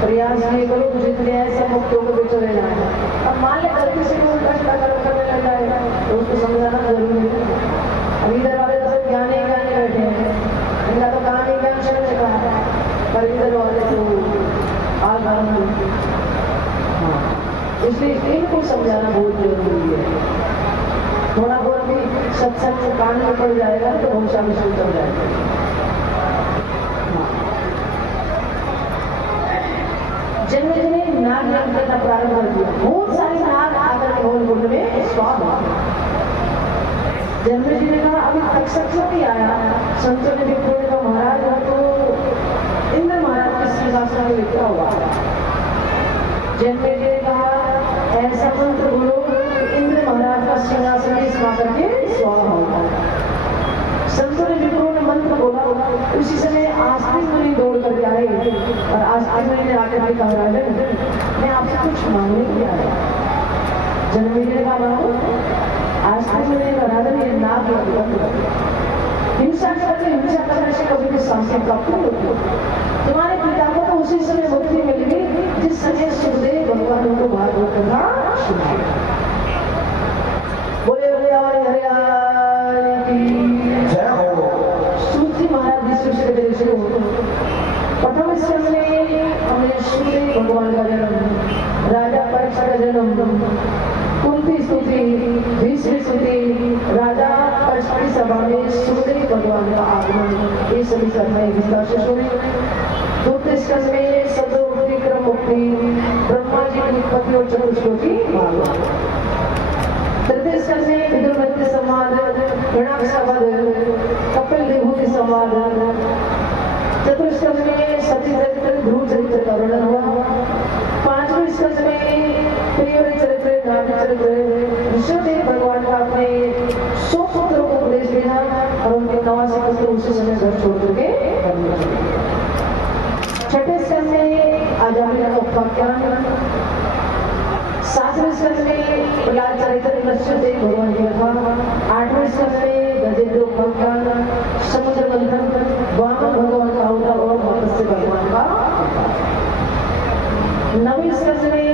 प्रयास नहीं करो जितने ऐसा मुक्त होकर के चले जाए। अब मान ले गलती से कोई उल्टा करने लग जाएगा तो उसको समझाना जरूरी है। अब इधर वाले तो सब ज्ञानी बैठे हैं, इनका तो काम ही ज्ञान चलने का है, पर इधर वाले तो इसलिए इनको समझाना बहुत जरूरी है। थोड़ा बहुत भी सत्संग में कान में पड़ जाएगा तो बहुत सारी शुद्ध हो जाएगा। जन्मेजय ने नाग यज्ञ करना प्रारंभ कर दिया। बहुत सारे नाग आकर के हवन कुंड में स्वाद जन्मेजय ने कहा अभी तक्षक क्यों नहीं आया? संतों ने भी बोले का महाराज हो तो इंद्र महाराज के सिंहासन में लिखा हुआ। जन्मेजय ने कहा ऐसा मंत्र बोलो इंद्र महाराज का सिंहासन में स्मा करके स्वाहा होगा। संतों ने विप्रों ने मंत्र बोला। उसी समय आस्तिक मुनि दौड़ करके आए और आस्तिक मुनि ने आकर के कहा राजन मैं आपसे कुछ मांगने के लिए आया। जन्मेजय ने कहा आस्तिक मुनि ने राजन ये नाग हिंसा करके हिंसा करने से कभी भी शांति प्राप्त नहीं होती। तुम्हारे पिता को तो उसी समय मुक्ति मिलेगी जिस समय सुखदेव भगवान को भागवत कथा सुनाए। बोले बोले हरे भगवान का जन्म, राजा परीक्षित का जन्म, कुंती स्तुति, भीष्म स्तुति, राजा परीक्षित की सभा में सुखदेव भगवान का आगमन, ये सभी कथाएं विस्तार से सुनी। दूसरे स्कंद में सदोमुक्ति, क्रम मुक्ति, ब्रह्मा जी की उत्पत्ति और चतुष्कोटि भागवत। तृतीय स्कंद में विदुरमती संवाद, गणाक संवाद, कपिल देवभूति संवाद। चतुर्स्कंद में सती चरित्र, ध्रुव चरित्र का वर्णन हुआ। पांचवें स्कंद में प्रिय चरित्र, नाभि चरित्र, ऋषभदेव भगवान का अपने 100 पुत्रों को उपदेश दिया और उनके 89 पुत्र उसी समय घर छोड़ करके करने लगे। छठे स्कंद में आजादी का उपाख्यान। सातवें स्कंद में प्रहलाद चरित्र, नरसिंह भगवान की कथा। आठवें स्कंद में गजेंद्र उपाख्यान, समुद्र मंथन, वामन भगवान का अवतार और मत्स्य भगवान का। नवीं स्कंद में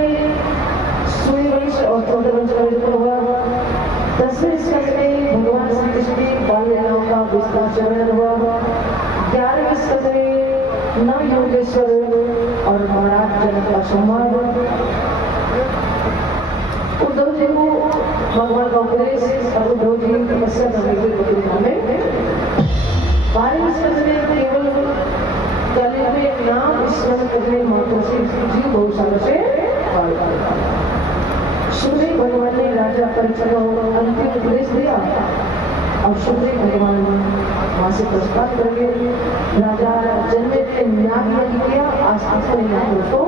सूर्यवंश और चंद्रवंश का जिक्र हुआ। 10वें स्कंद में भगवान श्री कृष्ण की बाल लीलाओं का विस्तार से वर्णन हुआ। 11वें स्कंद में नव योगेश्वर और महाराज जनक का संवाद। उद्धव जी को भगवान का उपदेश और उद्धव जी की तपस्या करने के बदले में 12वें स्कंद में केवल कलयुग में नाम स्मरण करने मात्र से जीव गौशाला से सुखदेव भगवान ने राजा परीक्षित को अंतिम उपदेश दिया और सुखदेव भगवान वहां से प्रस्थान करके राजा जनमेजय ने न्याय नहीं किया, आस्तिक ने न्याय उसको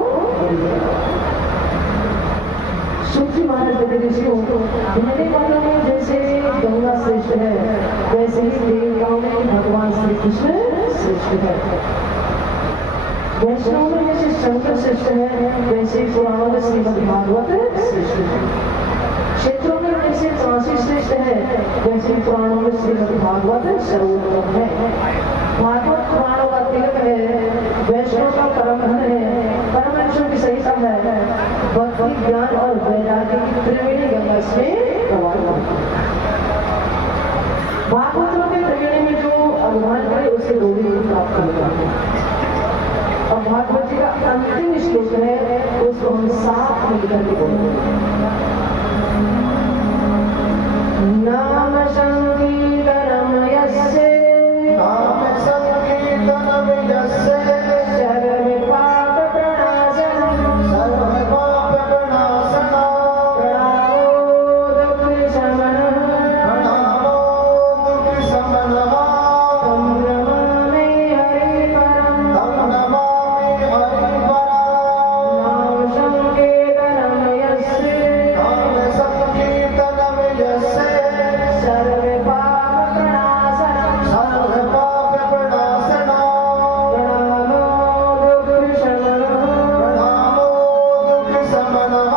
सूखी महाराज के ऋषियों कहने वालों में जैसे गंगा श्रेष्ठ है, वैसे ही देवताओं में भगवान श्री कृष्ण श्रेष्ठ है। वैष्णव में जैसे शंकर श्रेष्ठ है, वैसे ही पुराणों में श्रीमद् भागवत श्रेष्ठ है। क्षेत्रों में जैसे काशी श्रेष्ठ है, वैसे ही पुराणों में श्रीमद् भागवत सर्वोत्तम है। भागवत पुराणों का तिलक है, वैष्णव का परम धन है, परमेश्वर की सहिता है। भक्ति, ज्ञान और वैराग्य की त्रिवेणी गंगा में प्रवाहित है। भागवतों के त्रिवेणी में जो अभिमान करे उसे रोगी प्राप्त होगा। और भागवत जी का अंतिम श्लोक है, उसको हम साथ मिलकर के बोलेंगे। नाम संकीर्तनम यस्य, नाम संकीर्तनम यस्य, सर्व पाप प्रणाशनम, सर्व पाप प्रणाशनम, प्रणमो दुःख शमनः, प्रणमो दुःख शमनः, तं नमामि हरिपरम्, तं नमामि हरिपरम्। नाम संकीर्तनम यस्य, नाम संकीर्तनम यस्य, सर्व पाप प्रणाशनम, सर्व पाप प्रणाशनम, प्रणमो दुःख शमनः, प्रणमो दुःख शमनः,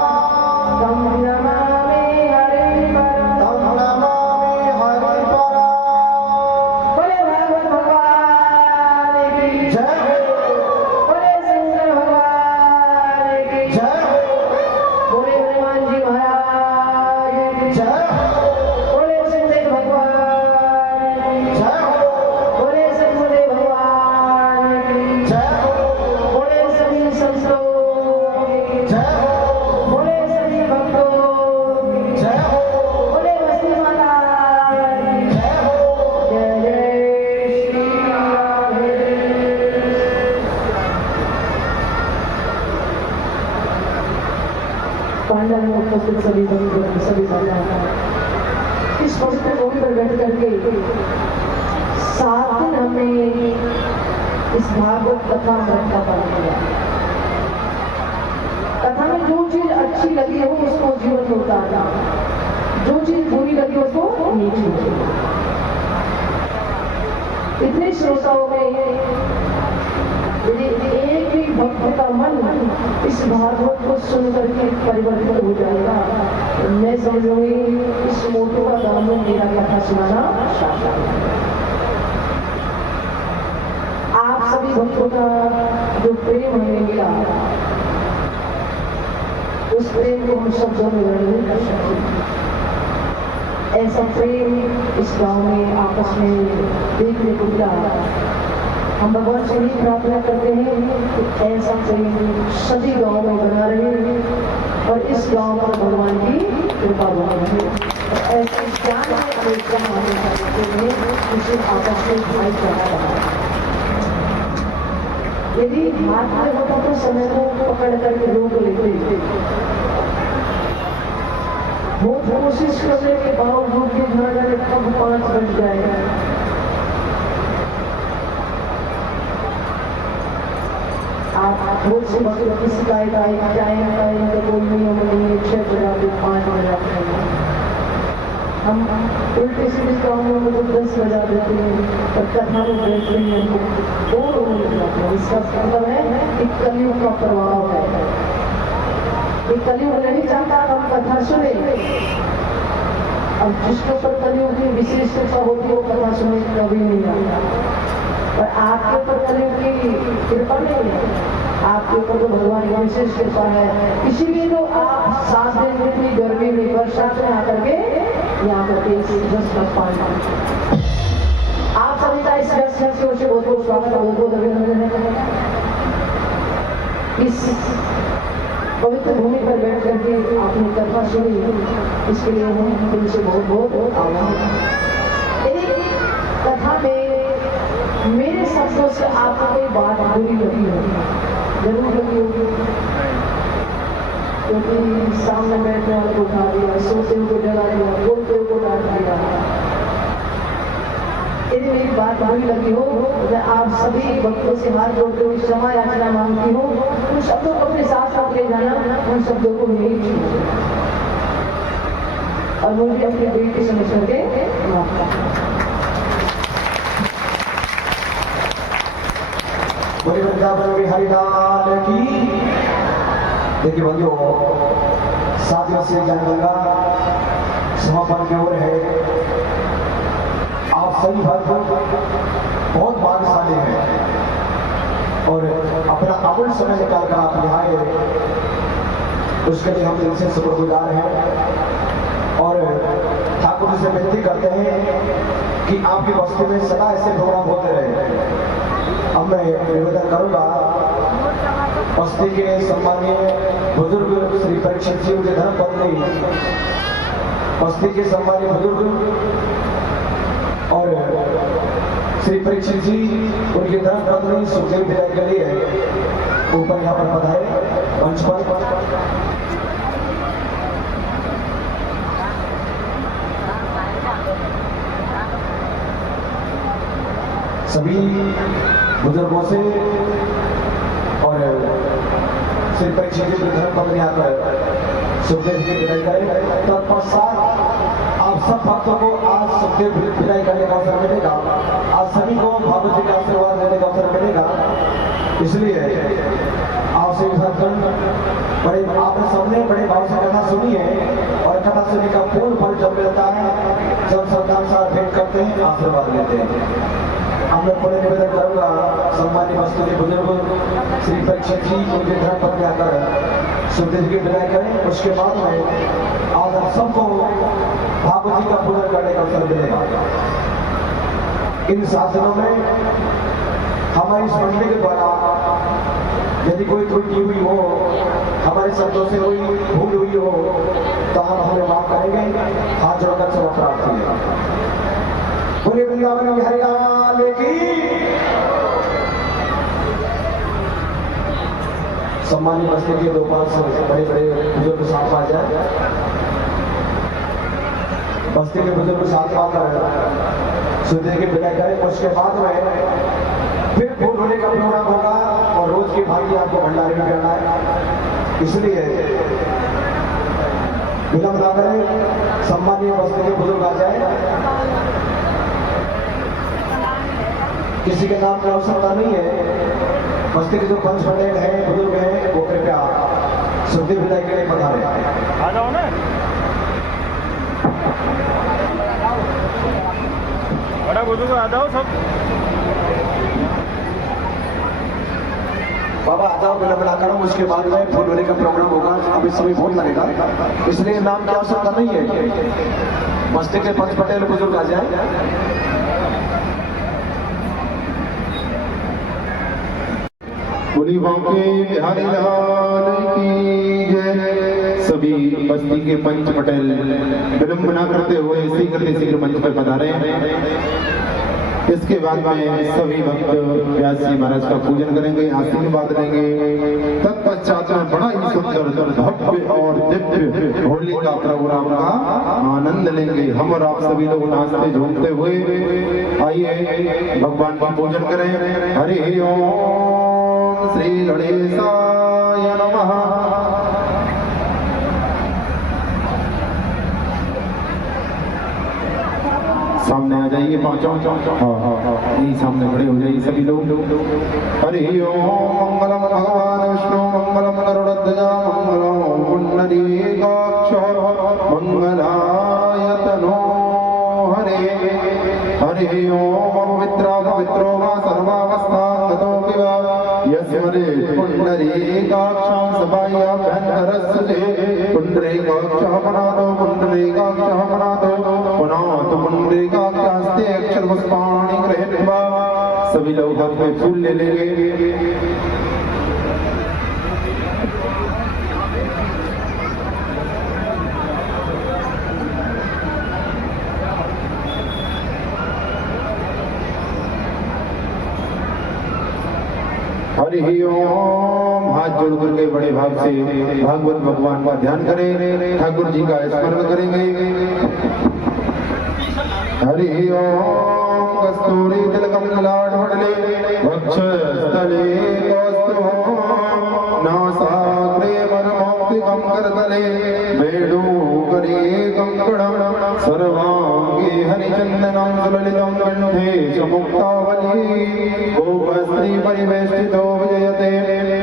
तं नमामि हरिपरम्। तं नमामि हरिपरम्। बोले भागवत भगवान की जय हो, बोले शंकर भगवान की जय हो, बोले हनुमान जी महाराज की जय हो, बोले सुखदेव भगवान की जय हो, बोले सदगुरुदेव भगवान की जय हो, बोले सभी संतों की जय हो, बोले सभी भक्तों की जय हो, बोले वस्ती माता की जय हो। जय जय श्री राधे। पांडव में उपस्थित सभी भक्तों, सभी भगवान इस पवित्र भूमि पर बैठ करके 7 दिन हमने इस भागवत कथा अमृत का पालन किया। कथा में जो चीज अच्छी लगी हो उसको जीवन में उतारना, जो चीज बुरी लगी उसको नीचे। इतने श्रोताओं में यदि एक भी भक्त का मन इस भागवत को सुनकर के परिवर्तित हो जाएगा, तो मैं समझूंगी इस मोटू का दामन मेरा कथा सुनाना शास्त्र है। आप सभी भक्तों का जो प्रेम हमें मिला, उस प्रेम को हम शब्दों में वर्णन नहीं कर सकते। ऐसा प्रेम इस गांव में आपस में देखने को मिला। हम भगवान से ही प्रार्थना करते हैं कि ऐसा प्रेम सभी गांव में बना रहे और इस गांव पर भगवान की कृपा बना रहे और ऐसे ज्ञान अमेरिका हमेशा करते हुए उसे आपस में भाईचारा बना। यदि हाथ में होता तो समय को पकड़ करके रोक लेते, बहुत कोशिश करने के बावजूद भी घर जाने कब 5 बज जाएगा। आप बहुत से वक्त की शिकायत आई टाइम का कोई नियम नहीं है, 6 बजा के 5 बजा के हम उल्टे सीधे कामों में तो 10 बजा देते हैं और कथा में बैठते हैं हमको 2 रोने लग जाते हैं। इसका मतलब है कि कलयुग का प्रभाव है। ये कलयुग नहीं चाहता हम कथा सुने। अब जिसके ऊपर कलयुग की विशेषता होती है वो कथा सुने कभी नहीं आता। और आपके ऊपर कलयुग की कृपा नहीं है, आपके ऊपर तो भगवान की विशेष कृपा है। इसीलिए तो आप 7 दिन में इतनी गर्मी में बरसात में आकर के यहाँ करके इस 10 का पानी आप सभी का इस व्यवस्था से बहुत बहुत स्वागत है, बहुत अभिनंदन है। इस पवित्र भूमि पर बैठ करके आपने कथा सुनी, इसके लिए हम तुमसे बहुत बहुत आभार। एक कथा में मेरे शब्दों से आपको कोई बात बुरी लगी होगी, जरूर लगी होगी, क्योंकि सामने बैठने वाले को उठा दिया, सोते हुए डरा दिया, बोलते हुए डांट दिया। यदि मेरी बात बुरी लगी हो तो आप सभी भक्तों से हाथ जोड़ते हुए क्षमा याचना मांगती हूँ। उन शब्दों को अपने साथ साथ ले जाना, उन शब्दों को नहीं छूना और मुझे अपनी बेटी समझ करके माफ करना। बोले वृंदावन बिहारी लाल की। देखिए बंधुओं, 7 दिवसीय ज्ञान गंगा समापन की ओर है। आप सभी भक्त बहुत भाग्यशाली हैं और अपना अमूल्य समय निकालकर आप यहाँ आए, उसके लिए हम दिल से शुक्रगुजार हैं और ठाकुर जी से विनती करते हैं कि आपकी बस्ती में सदा ऐसे प्रोग्राम होते रहे। अब मैं निवेदन करूंगा बस्ती के सम्मानीय बुजुर्ग श्री परीक्षित जी उनके धर्मपत्नी, बस्ती के सम्मानीय बुजुर्ग और श्री परीक्षित जी उनकी धर्मपत्नी सुखदेव विदाई के लिए ऊपर यहाँ पर पधारे मंच पर। सभी बुजुर्गों से और श्री परीक्षित जी की धर्मपत्नी आकर सुखदेव जी विदाई करें। तत्पश्चात आप सब भक्तों को आज सुखदेव विदाई करने का अवसर मिलेगा, आज सभी को भागवत जी का आशीर्वाद देने का अवसर मिलेगा। इसलिए आपसे भक्तगण बड़े आपने सबने बड़े भाव से कथा सुनी है और कथा सुनने का पूर्ण फल जब मिलता है जब श्रद्धा के साथ भेंट करते हैं, आशीर्वाद लेते हैं। अब मैं पुनः निवेदन करूंगा सम्मान्य बस्ती के बुजुर्ग श्री परीक्षित जी उनके धर्मपत्नी आकर सुखदेव जी की विदाई करें। उसके बाद में आज हम सबको भागवत जी का पूजन करने का अवसर मिलेगा। इन 7 दिनों में हमारी इस मंडली के द्वारा यदि कोई त्रुटि हुई हो, हमारे शब्दों से कोई भूल हुई हो तो हम हमें माफ करेंगे। हाथ जोड़कर क्षमा प्रार्थी है। बोले वृंदावन बिहारी लाल की। सम्मानित बस्ती के 2-5 बड़े बड़े बुजुर्ग साथ आ जाए। बस्ती के बुजुर्ग साथ आकर सुखदेव की विदाई करें। उसके बाद में फिर फूल होने का प्रोग्राम होगा और रोज की भांति आपको भंडारे में करना है। इसलिए विलंब ना करें, सम्मानीय बस्ती के बुजुर्ग आ जाए। किसी के नाम की आवश्यकता नहीं है। बस्ती के जो पंच पटेल हैं, बुजुर्ग हैं, वो कृपया सुखदेव विदाई के लिए पधारे। आ जाओ ना, बड़ा बुजुर्ग आ जाओ सब। बाबा आ जाओ, विलंब ना करो। उसके बाद में फूल होने का प्रोग्राम होगा। अब इस समय बहुत लगेगा, इसलिए नाम की आवश्यकता नहीं है। बस्ती के पंच पटेल बुजुर्ग आ जाए। बोली बांके बिहारी लाल की जय। सभी बस्ती के पंच पटेल विलंब न करते हुए शीघ्र मंच पर पधारे। इसके बाद में सभी भक्त व्यास जी महाराज का पूजन करेंगे, आशीर्वाद लेंगे। तत्पश्चात में बड़ा ही सुंदर भव्य और दिव्य होली का प्रोग्राम का आनंद लेंगे। हम और आप सभी लोग नाचते झूमते हुए आइए भगवान का पूजन करें। हरि ओम श्री गणेशाय नमः। सामने आ जाइए पांचों। हाँ यही सामने खड़े हो जाइए सभी लोग। हरि ओम मंगलम भगवान विष्णु मंगलम गरुड़ध्वज मंगलम पुंडरीकाक्ष मंगलाय तनो हरे। हरि ओम पवित्रो वा सर्वावस्थागतोऽपि वा यस्मरेत् पुंडरीकाक्षं सभायाभ्यन्तरस्य पुंडरीकाक्षः पुनातो पुंडरीकाक्षहस्ते अक्षरपुष्पाणि गृहीत्वा। सभी लोग हाथ में फूल ले लेंगे। हरि ओम। हाथ जोड़ करके बड़े भाव से भागवत भगवान का ध्यान करें, ठाकुर जी का स्मरण करेंगे। हरि ओम। कस्तूरी तिलकम ललाटपटले वक्षस्थले कौस्तुभो नासाग्रे वरमौक्तिकं करतले वेणुकरे कंकणं सर्वांगे हरिचन्दनं सुललितं कण्ठे च मुक्तावली गोपस्त्री परिवेष्टितो विजयते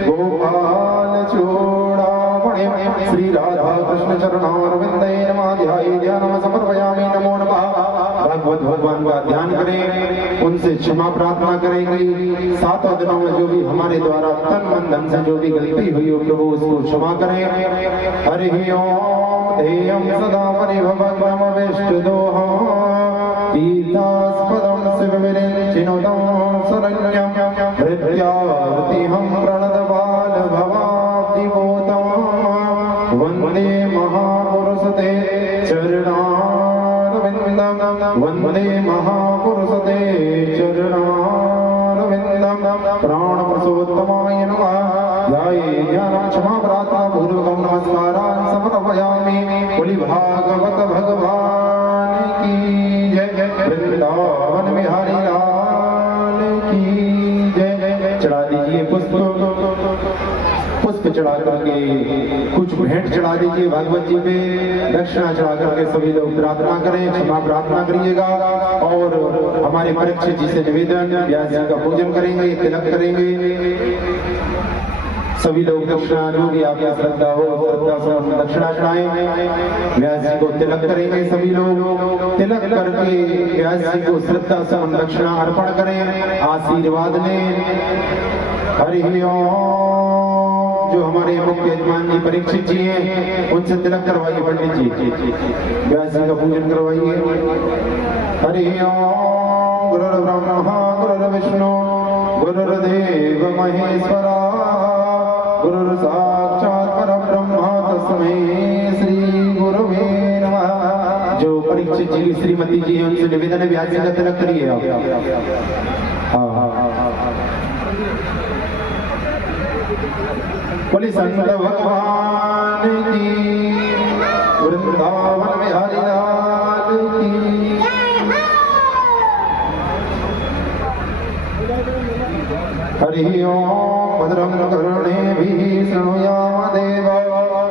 गोपाल चूड़ामणि। श्री राधा कृष्ण चरणारविंदे नमः। ध्याये ध्यानं समर्पयामि। नमो नमः। भगवत भगवान का ध्यान करें, उनसे क्षमा प्रार्थना करेंगे। 7 दिनों में जो भी हमारे द्वारा तन मन धन से जो भी गलती हुई हो प्रभु उसको क्षमा करें। हरि ओम। ध्येयं सदा परिभवग्नमवेष्टदोहं तीर्थास्पदं शिवविरिञ्चिनुतं शरण्यं हृद्यार्तिहं प्रणतबालभवाब्धिभूतं वन्दे महापुरुषते चरणारविन्दं वन्दे महापुरुषते चरणारविन्दं। प्राणप्रसोत्तमाय नमः। ध्याये ध्यानं क्षमा प्रार्थना पूर्वकं नमस्कारान् समर्पयामि। बोली भागवत भगवान की जय। वृंदावन बिहारी लाल की जय। चढ़ा दीजिए पुष्प चढ़ा करके कुछ भेंट चढ़ा दीजिए भागवत जी पे। दक्षिणा चढ़ा करके सभी लोग प्रार्थना करें, क्षमा प्रार्थना करिएगा। और हमारे परीक्षित जी से निवेदन, व्यास जी का पूजन करेंगे, तिलक करेंगे। सभी लोग दक्षिणा जो भी आपकी श्रद्धा हो श्रद्धा से दक्षिणा चढ़ाएं। व्यास जी को तिलक करेंगे। सभी लोग तिलक करके व्यास जी को श्रद्धा से दक्षिणा अर्पण करें, आशीर्वाद लें। हरि ओम। जो हमारे मुख्य यजमान जी परीक्षित जी हैं उनसे तिलक करवाइए पंडित जी, व्यास जी का पूजन करवाइए। हरि ओम। गुरुर्ब्रह्मा गुरुर्विष्णु गुरुर्देव महेश्वरा गुरुर् साक्षात् परब्रह्म तस्मै श्री गुरुवे नमः। जो परीक्षित जी की श्रीमती जी है उनसे निवेदन है व्यास जी का तिलक करिए आप। हाँ। बोली संत भगवान की, वृंदावन बिहारी लाल की। हरि ओम। भद्रं कर्णेभिः शृणुयाम देवा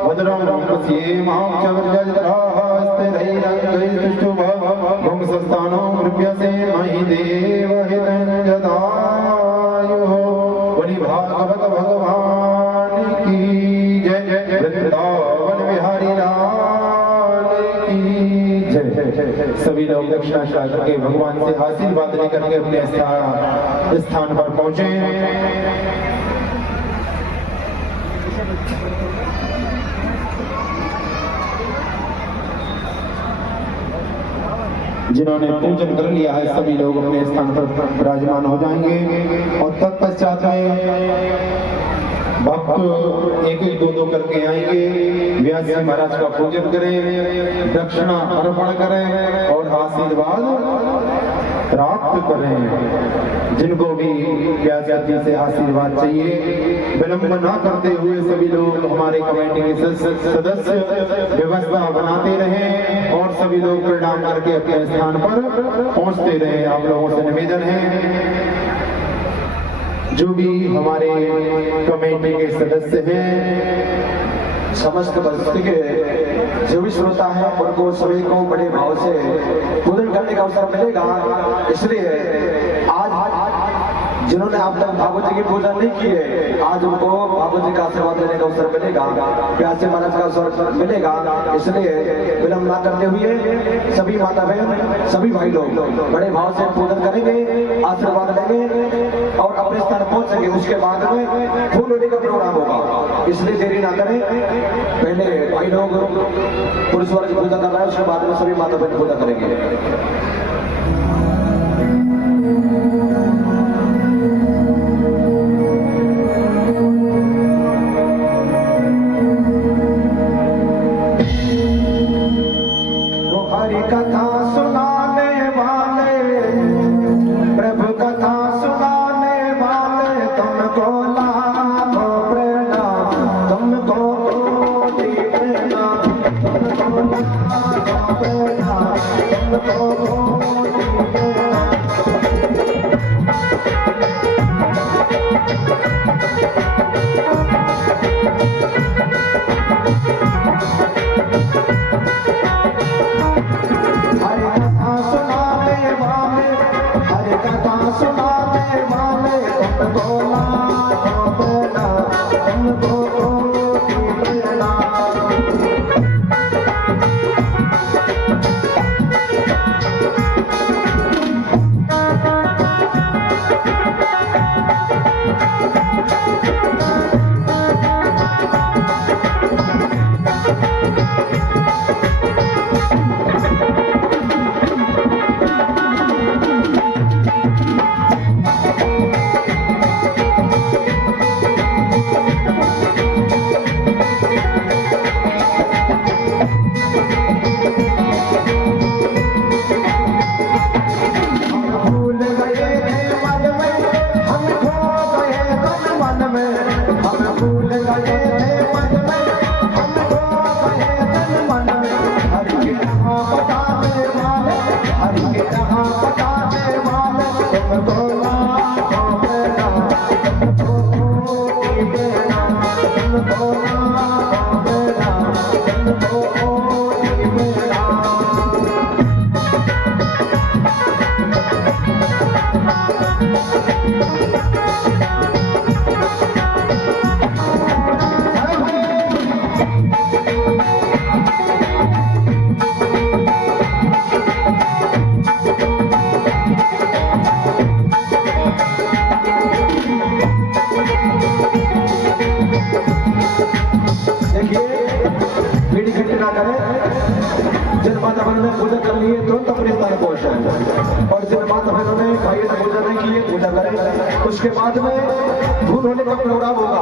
भद्रं पश्येमाक्षभिर्यजत्राः स्थिरैरङ्गैस्तुष्टुभः पुंसस्तानो मृभ्यसे मयि देव हितं जदायुः। बोली भागवत भगवान की जय। वृंदावन बिहारी लाल की जय। सभी लोग दक्षिणा चढ़ा करके भगवान से आशीर्वाद लेकर के अपने स्थान पर पहुंचे। जिन्होंने पूजन कर लिया है सभी लोग अपने स्थान पर विराजमान हो जाएंगे और तत्पश्चात में भक्त एक एक दो करके आएंगे, व्यास जी महाराज का पूजन करें, दक्षिणा अर्पण करें और आशीर्वाद प्राप्त करें। जिनको भी व्यास जी से आशीर्वाद चाहिए विलंब ना करते हुए सभी लोग हमारे कमेटी के सदस्य व्यवस्था बनाते रहें और सभी लोग प्रणाम करके अपने स्थान पर पहुंचते रहें। आप लोगों से निवेदन है जो भी हमारे कमेटी के सदस्य हैं, समस्त बस्ती के जो भी श्रोता है उनको सभी को बड़े भाव से पूजन करने का अवसर मिलेगा। इसलिए आज जिन्होंने अब तक भागवत जी की पूजा नहीं की है, आज उनको भागवत जी का आशीर्वाद लेने का अवसर मिलेगा, व्यास जी महाराज का अवसर मिलेगा। इसलिए विलंब ना करते हुए सभी माता बहन सभी भाई लोग बड़े भाव से पूजन करेंगे, आशीर्वाद लेंगे और अपने स्थान पहुंचेंगे। उसके बाद में फूल होने का प्रोग्राम होगा, इसलिए देरी ना करें। पहले भाई लोग पुरुष वर्ग पूजा कर रहा है, उसके बाद में सभी माता बहन पूजा करेंगे। हरि कथा सुनाने वाले प्रभु कथा सुनाने वाले तुमको लाखों प्रणाम, तुमको कोटि प्रणाम, तुमको लाखों प्रणाम, तुमको कोटि प्रणाम। पूजा कर लिए तुरंत अपने स्थान पहुंच जाए और जिन माता बहनों ने भाई ने पूजा नहीं की है पूजा करें। उसके बाद में धूल होने का प्रोग्राम होगा,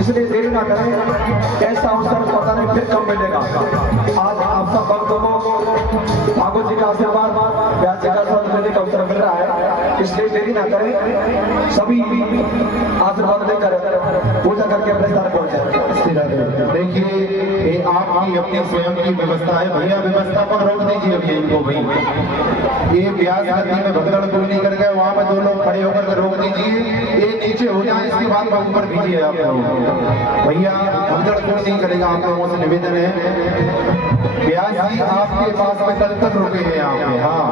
इसलिए देरी ना करें। कैसा अवसर पता नहीं फिर कब मिलेगा। आज आप सब भक्तों को भागवत जी का आशीर्वाद व्यास जी का आशीर्वाद लेने का अवसर मिल रहा है, इसलिए देरी ना करें। सभी आशीर्वाद लेकर पूजा करके अपने स्थान पहुंच जाए। देखिए ये आपकी अपनी स्वयं की व्यवस्था है भैया, व्यवस्था पर रोक दीजिए अभी इनको भाई। ये ब्याज गति में भगदड़ कोई नहीं कर गए, वहां पे दो लोग खड़े होकर के रोक दीजिए, ये नीचे हो जाए, इसके बाद में ऊपर कीजिए आप लोग। भैया भगदड़ कोई नहीं करेगा, आप लोगों से निवेदन है। ब्याज जी आपके पास में कल तक रुके हैं यहाँ पे, हाँ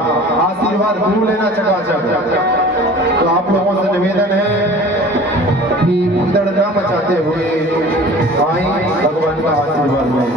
आशीर्वाद भूल लेना चकाचक। तो आप लोगों से निवेदन है कि भगदड़ ना मचाते हुए आए, भगवान का आशीर्वाद लें।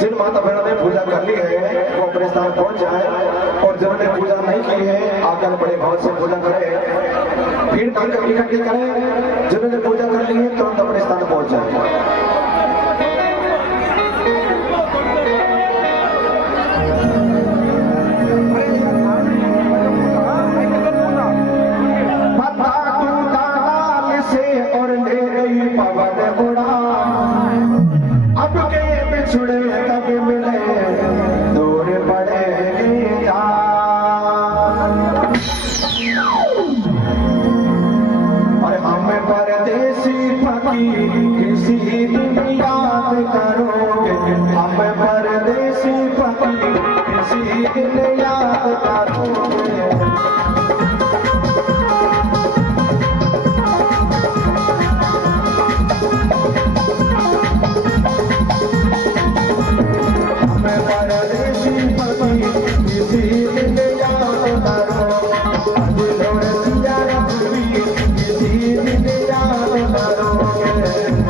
जिन माता बहनों ने पूजा कर ली है वो अपने स्थान पहुंच जाए, और जिन्होंने पूजा नहीं की है आकर बड़े भाव से पूजा करें, भीड़ करके इकट्ठी करें। जिन्होंने पूजा कर ली है तुरंत अपने स्थान पहुंच जाए। छुड़े तब मिले दूर पड़े और हम परदेसी फकीर किसी दिन याद करोगे, हम परदेसी फकीर किसी दिन याद करोगे। किसी दिन याद करोगे।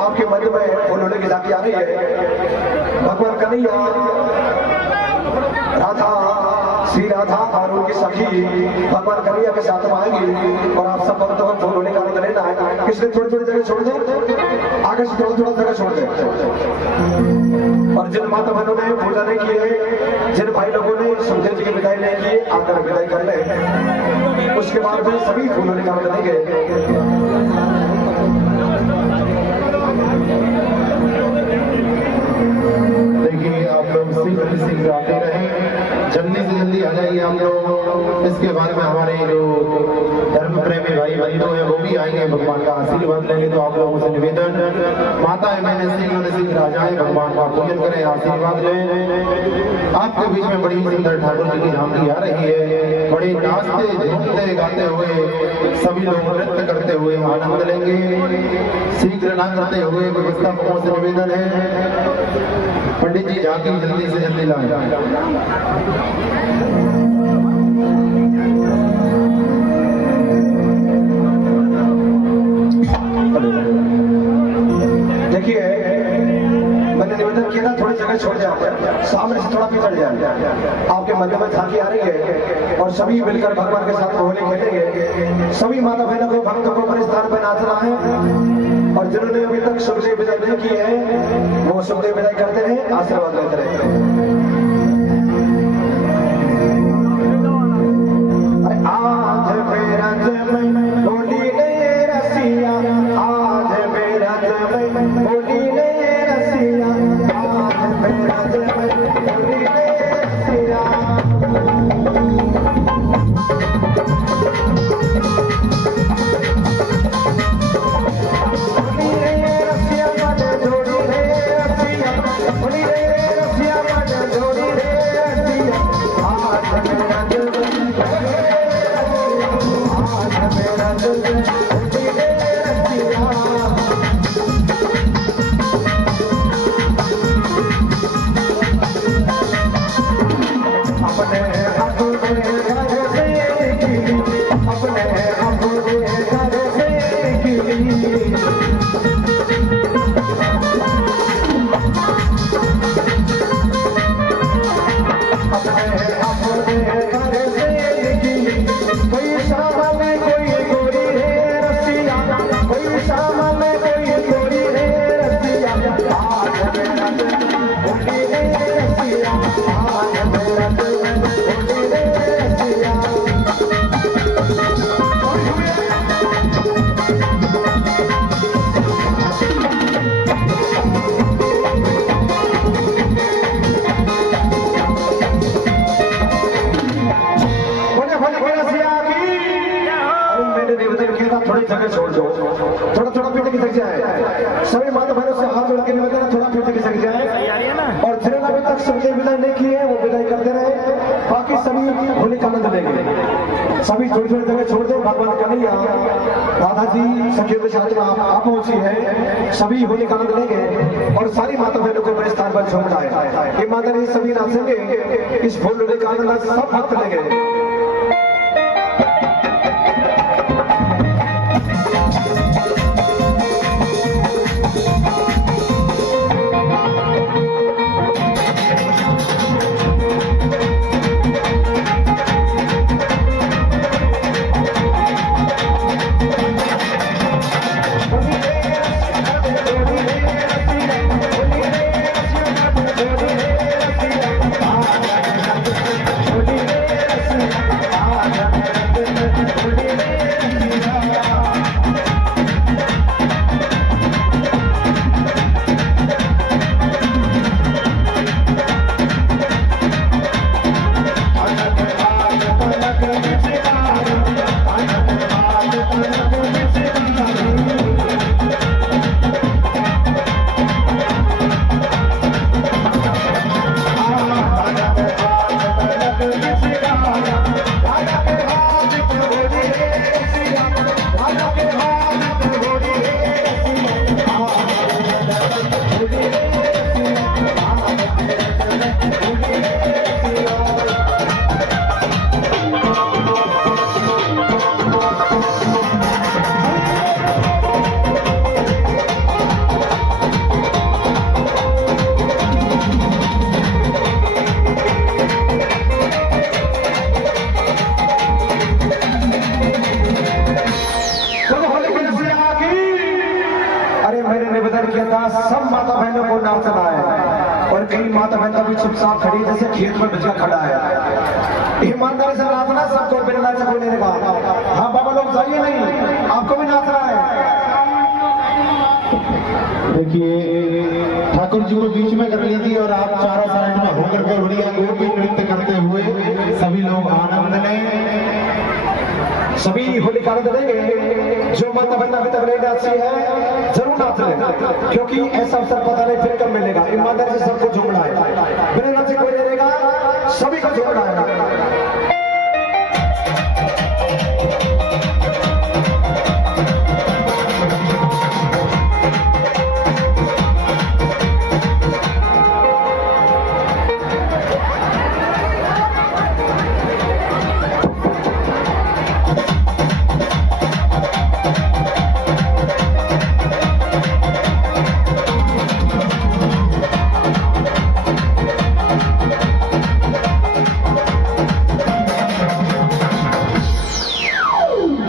आपके मन में फूल होने की झांकी आ रही है। भगवान कन्हैया राधा श्री राधा और उनकी सखी भगवान कन्हैया के साथ में आएंगी और आप सब भक्तों को फूल होने का आनंद लेना है। इसलिए थोड़ी थोड़ी जगह छोड़ दे, आगे से थोड़ा थोड़ा जगह छोड़ दे। और जिन माता बहनों ने पूजा नहीं की है, जिन भाई लोगों ने सुखदेव जी की विदाई नहीं की, आकर विदाई कर ले। उसके बाद में सभी फूल होने का आनंद लेंगे। देखिए आप लोग शीघ्र आते रहे, जल्दी से जल्दी आ जाइए आप लोग। इसके बाद में हमारे जो धर्म प्रेमी भाई बंधु हैं वो भी आएंगे, भगवान का आशीर्वाद लेंगे। तो आप लोगों से निवेदन, माता है मैंने शीघ्र आ जाए, भगवान का पूजन करें, आशीर्वाद लें। आपके बीच में बड़ी सुंदर ठाकुर जी की झांकी आ रही है, बड़े नाचते झूमते गाते हुए सभी लोग नृत्य करते हुए आनंद लेंगे। शीघ्र ना करते हुए व्यवस्थापकों से निवेदन है, पंडित जी झांकी जल्दी से जल्दी लाएं। देखिए मैंने निवेदन किया था थोड़ी जगह छोड़ जाए, सामने से थोड़ा पिछड़ जाए। आपके मन में झांकी आ रही है और सभी मिलकर भगवान के साथ होली खेलेंगे। सभी माता बहनों को भक्तों को अपने स्थान पर नाचना है और जिन्होंने अभी तक सुखदेव विदाई नहीं की है वो सुखदेव विदाई करते रहे, आशीर्वाद लेते रहे। आज मेरा जमन होली रे रसिया, आज मेरा जमन होली रे रसिया, आज मेरा जमन होली रे रसिया। होली की रसिया की। अरे मैंने निवेदन किया था थोड़ी जगह छोड़ दो, थोड़ा थोड़ा पीछे खिसक जाए। सभी माता बहनों से हाथ जोड़ के निवेदन है, थोड़ा पीछे खिसक जाए। और जिन्होंने अभी तक सबके विदाई नहीं की है वो विदाई करते रहे, बाकी सभी होली का आनंद लेंगे। सभी थोड़ी थोड़ी जगह छोड़ दे। भगवान कन्हैया राधा जी सखियों के साथ में आप पहुंची है, सभी होली का आनंद लेंगे और सारी माता बहनों को बड़े स्थान पर छोड़ना है। ये माता ने सभी नाचेंगे, इस फूल होली का आनंद सब भक्त लेंगे। सब माता बहनों को नाचना है और कई माता बहन अभी चुपचाप खड़ी जैसे खेत में बच्चा खड़ा है। ईमानदारी से नाचना, सबको बिना नाचे कोई नहीं देगा। हाँ बाबा लोग जाइए नहीं, आपको भी नाचना है। देखिए ठाकुर जी को बीच में कर लीजिए और आप चारों साइड में होकर के बढ़िया गोपी नृत्य करते हुए सभी लोग आनंद लें। सभी होली का आनंद लेंगे। जो माता बहन अभी तक नहीं नाची है जरूर नाच लें, क्योंकि ऐसा अवसर पता नहीं फिर कब मिलेगा। ईमानदारी से सबको झूमना है, बिना नाचे कोई नहीं रहेगा, सभी को झूमना है।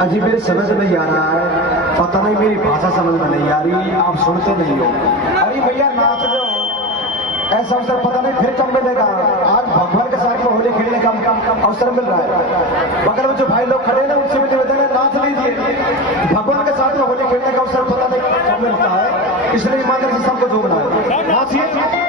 अजी मेरे समझ नहीं आ रहा है, पता नहीं मेरी भाषा समझ में नहीं आ रही, आप सुनते नहीं हो। अरे भैया नाच लो, ऐसा अवसर पता नहीं फिर कब मिलेगा। आज भगवान के साथ में होली खेलने का अवसर मिल रहा है। बगल में जो भाई लोग खड़े हैं उनसे भी निवेदन है, नाच लीजिए। भगवान के साथ में होली खेलने का अवसर पता नहीं कब मिलता है, इसलिए ईमानदारी से सबको झूमना है। नाचिए।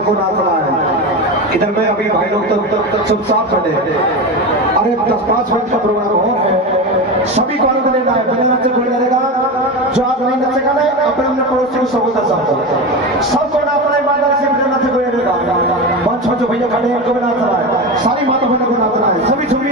सबको नाचना है। इधर में अभी भाई लोग तो सब साफ खड़े हैं। अरे 10-5 मिनट का प्रोग्राम और है, सभी को आनंद लेना है। बिना नचे कोई डरेगा, जो आज नहीं नचेगा ना अपने अपने पड़ोसी को सबको सबको नाचना है। ईमानदारी से बिना नचे कोई डरेगा। मंच में जो भैया खड़े हैं उनको भी नाचना है, सारी माता बहनों को नाचना है। सभी झूमिए।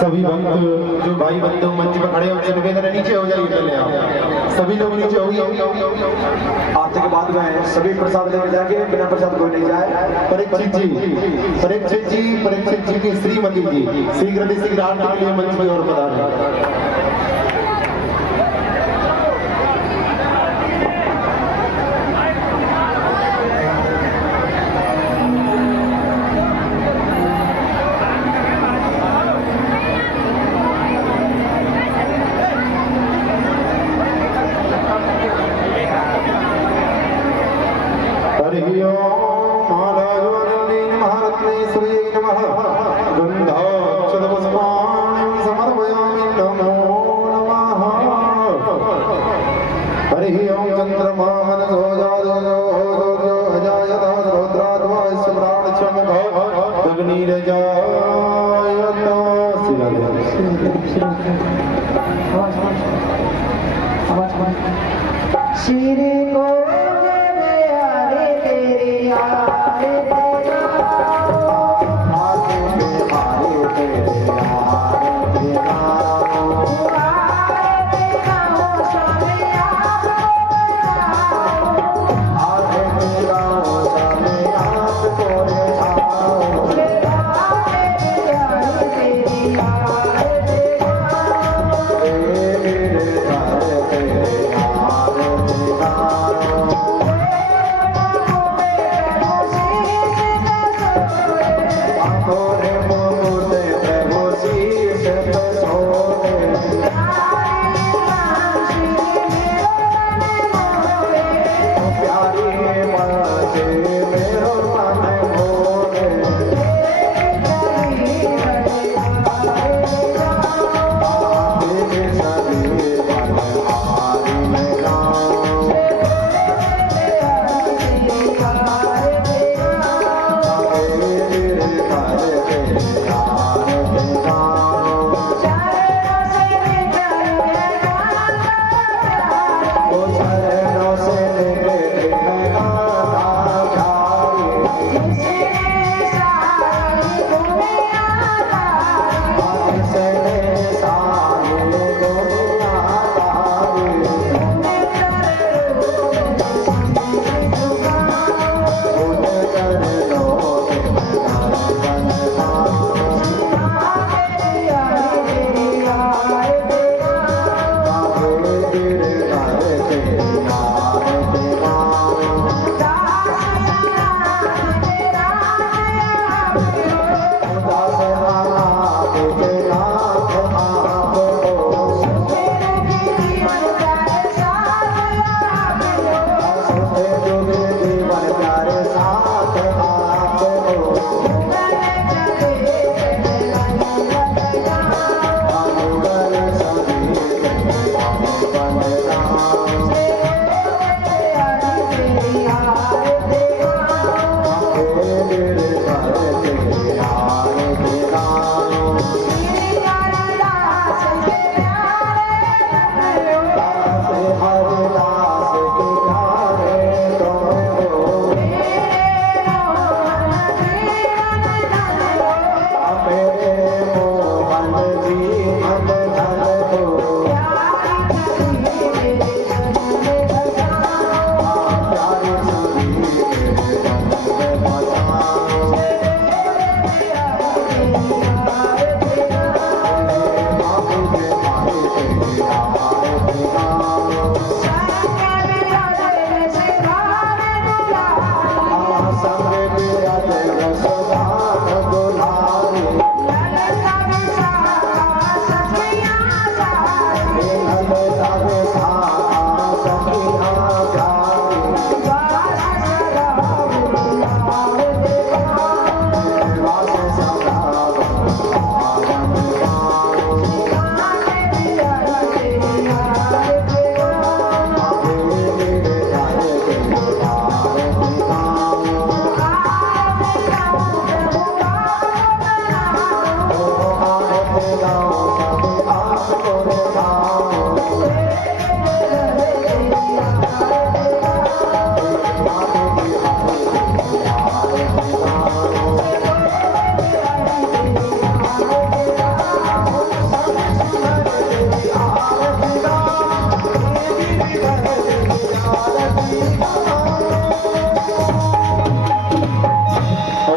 सभी भक्त जो भाई बंधु मंच पर खड़े होते निवेदन है नीचे हो जाइए पहले आप सभी लोग नीचे होइए। आते के बाद में सभी प्रसाद लेके जाके बिना प्रसाद कोई नहीं जाए। परीक्षित जी की श्रीमती जी शीघ्र आरती के लिए मंच पर और पधारें। श्री को आरे तेरे आरे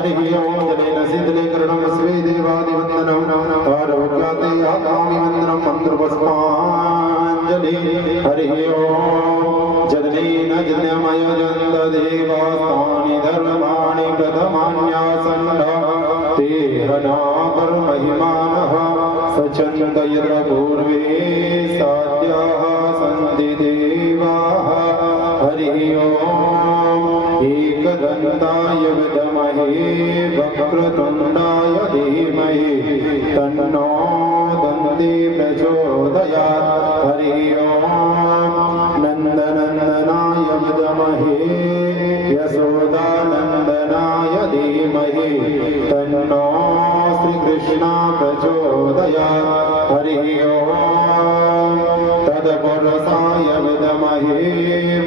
हरि ओम जलेन शीतले करणं स्वे देवादिवन्दनं आरोग्याते आगामि वन्दनं मन्त्रपुष्पाञ्जलि हरि ओम जलेन जन्मयजन्त देवास्तानि धर्माणि प्रथमान्यासन्ना तेहनाकर्महिमानः सचन्त यत्र पूर्वे साध्याः सन्ति देवाः हरि ओम एकदन्ताय विद्महे वक्रतुण्डाय धीमहि तन्नो दन्ति प्रचोदयात् हरि ओम नन्दनन्दनाय विद्महे यशोदानन्दनाय धीमहि तन्नो श्रीकृष्ण प्रचोदयात् हरि ओम तत्पुरुषाय विद्महे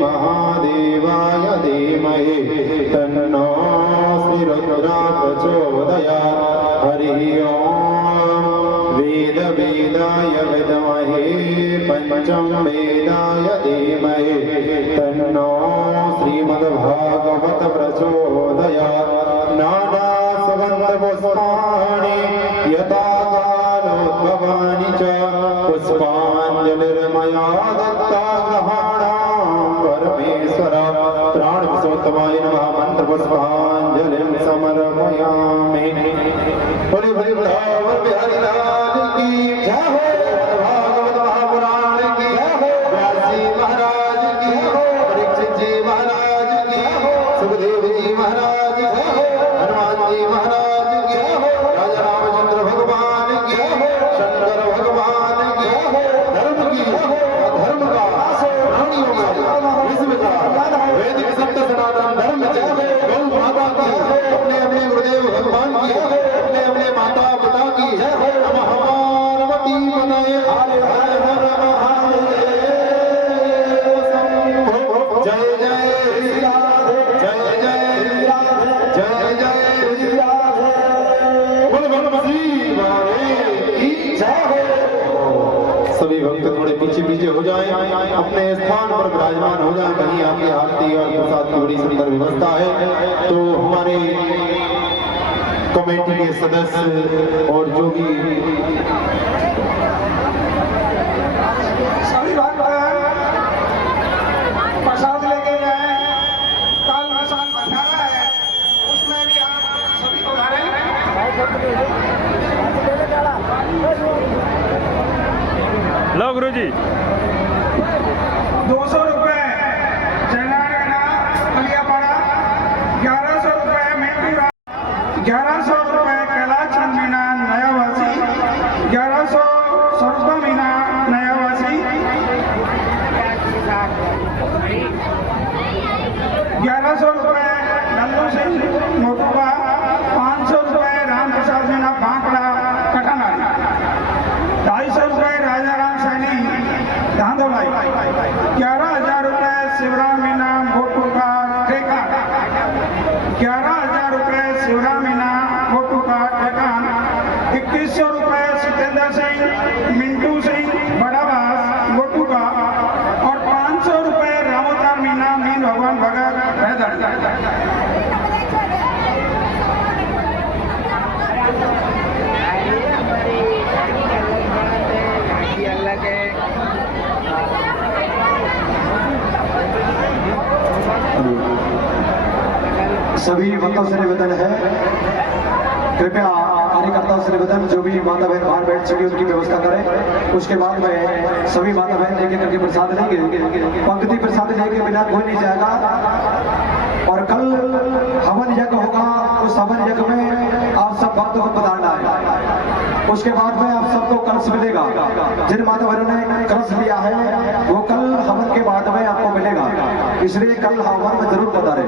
महादेवाय धीमहि तन्नो श्रीरुद्र प्रचोदयात् हरि ओम वेदाय विद्महे पंचम वेदाय धीमहि तन्नो श्रीमद्भागवत प्रचोदयात् नाना सुगन्धपुष्पाणि यथा कालोद्भवानि च पुष्पाञ्जलिर्मया दत्ता ग्रहाणां परमेश्वर प्राणपुरुषोत्तमाय नमः मन्त्रपुष्पाञ्जलिं समर्पयामि। बोले भले वृंदावन बिहारी लाल की जय हो, भागवत महापुराण की जय हो, व्यासी महाराज की जय हो, परीक्षित जी महाराज की जय हो, सुखदेव जी महाराज की जय हो, हनुमान जी महाराज की जय हो, राजा रामचंद्र भगवान की जय हो, शंकर भगवान की जय हो, धर्म की अधर्म का प्राणियों में विश्व का वैदिक सत्य सनातन धर्म जय हो, गौ माता की अपने अपने गुरुदेव भगवान की अपने अपने माता पिता की हम हमारवती बनाए हर हर हर महादेव जय जय जय जय जय जय बोल भगवती की जय हो। सभी भक्त थोड़े पीछे पीछे हो जाएं, अपने स्थान पर विराजमान हो जाएं। कहीं आपकी आरती और प्रसाद की बड़ी सुंदर व्यवस्था है, तो हमारे कमेटी के सदस्य और जो भी सभी भक्त प्रसाद लेके जाए। काल प्रसाद भंडारा है, उसमें भी आप सभी को धारे। लो गुरुजी 200 रुपए जयनारायणा कलियापाड़ा, 1100 रुपए मेटूरा, 1100 रुपए कैलाश मीना नयावासी, 1100 सरस्वती मीना नयावासी, 1100 रुपए नंदू सिंह मोटूबा, 500 रुपए राम प्रसाद मीना बांकड़ा कटानारी, 250 रुपए राजा राम सैनी धांधोलाई, 11,000 रुपए शिवराम मीना मोटू का ठेका, 11,000 रुपए शिवराम मीना मोटू का ठेकान, 2100 रुपए सितेंद्र सिंह मिंटू सिंह बड़ावास मोटू का, और 500 रुपए रामोतार मीना मीन भगवान भगत हैदर। सभी भक्तों से निवेदन है, कृपया कार्यकर्ताओं से निवेदन, जो भी माता बहन बाहर बैठ सके उनकी व्यवस्था करें। उसके बाद में सभी माता बहन लेके करके प्रसाद लेंगे, पंक्ति प्रसाद लेके बिना कोई नहीं जाएगा। और कल हवन यज्ञ होगा, उस हवन यज्ञ में आप सब भक्तों को पधारना है। उसके बाद में आप सबको कलश मिलेगा, जिन माता बहनों ने कलश लिया है वो कल हवन के बाद में आपको मिलेगा, इसलिए कल हवन में जरूर पधारें।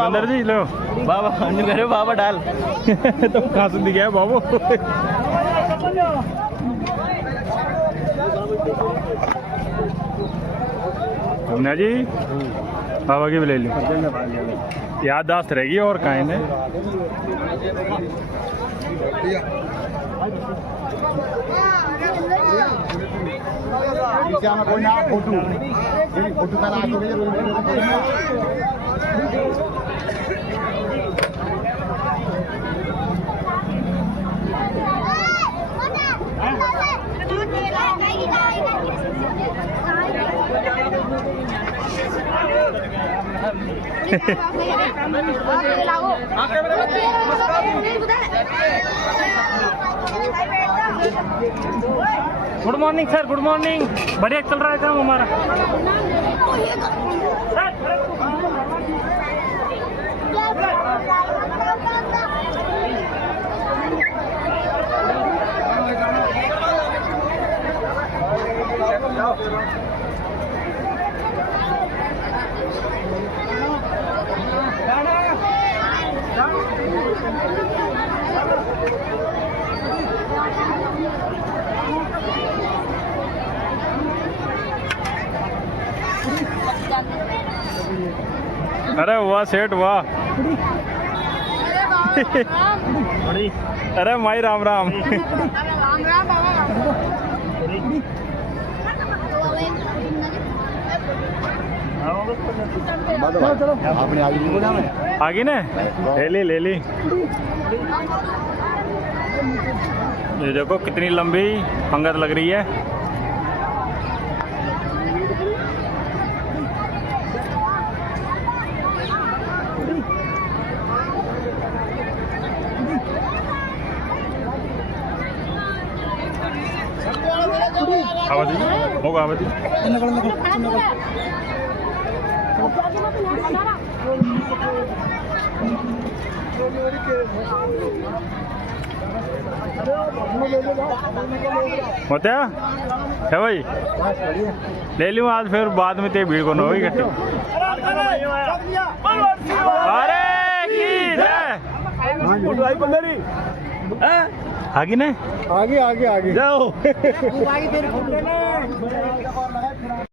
अंदर जी लो बाबा करे बाबा डाल तुम कहाँ से दिखा है बाबू मुन्ना जी बाबा की भी ले लो याददाश्त रहेगी और कहीं ने फोटो करा good morning sir good morning बढ़िया चल रहा है काम हमारा अरे वाह सेठ वाह अरे माई राम राम आपने आगे ने ले ली ये देखो कितनी लंबी पंगत लग रही है आवाज होगा आवाज होता है भाई ले लूँ आज फिर बाद में ते भीड़ को न होगी इकट्ठी अरे आगे ने आगे आगे आगे जाओ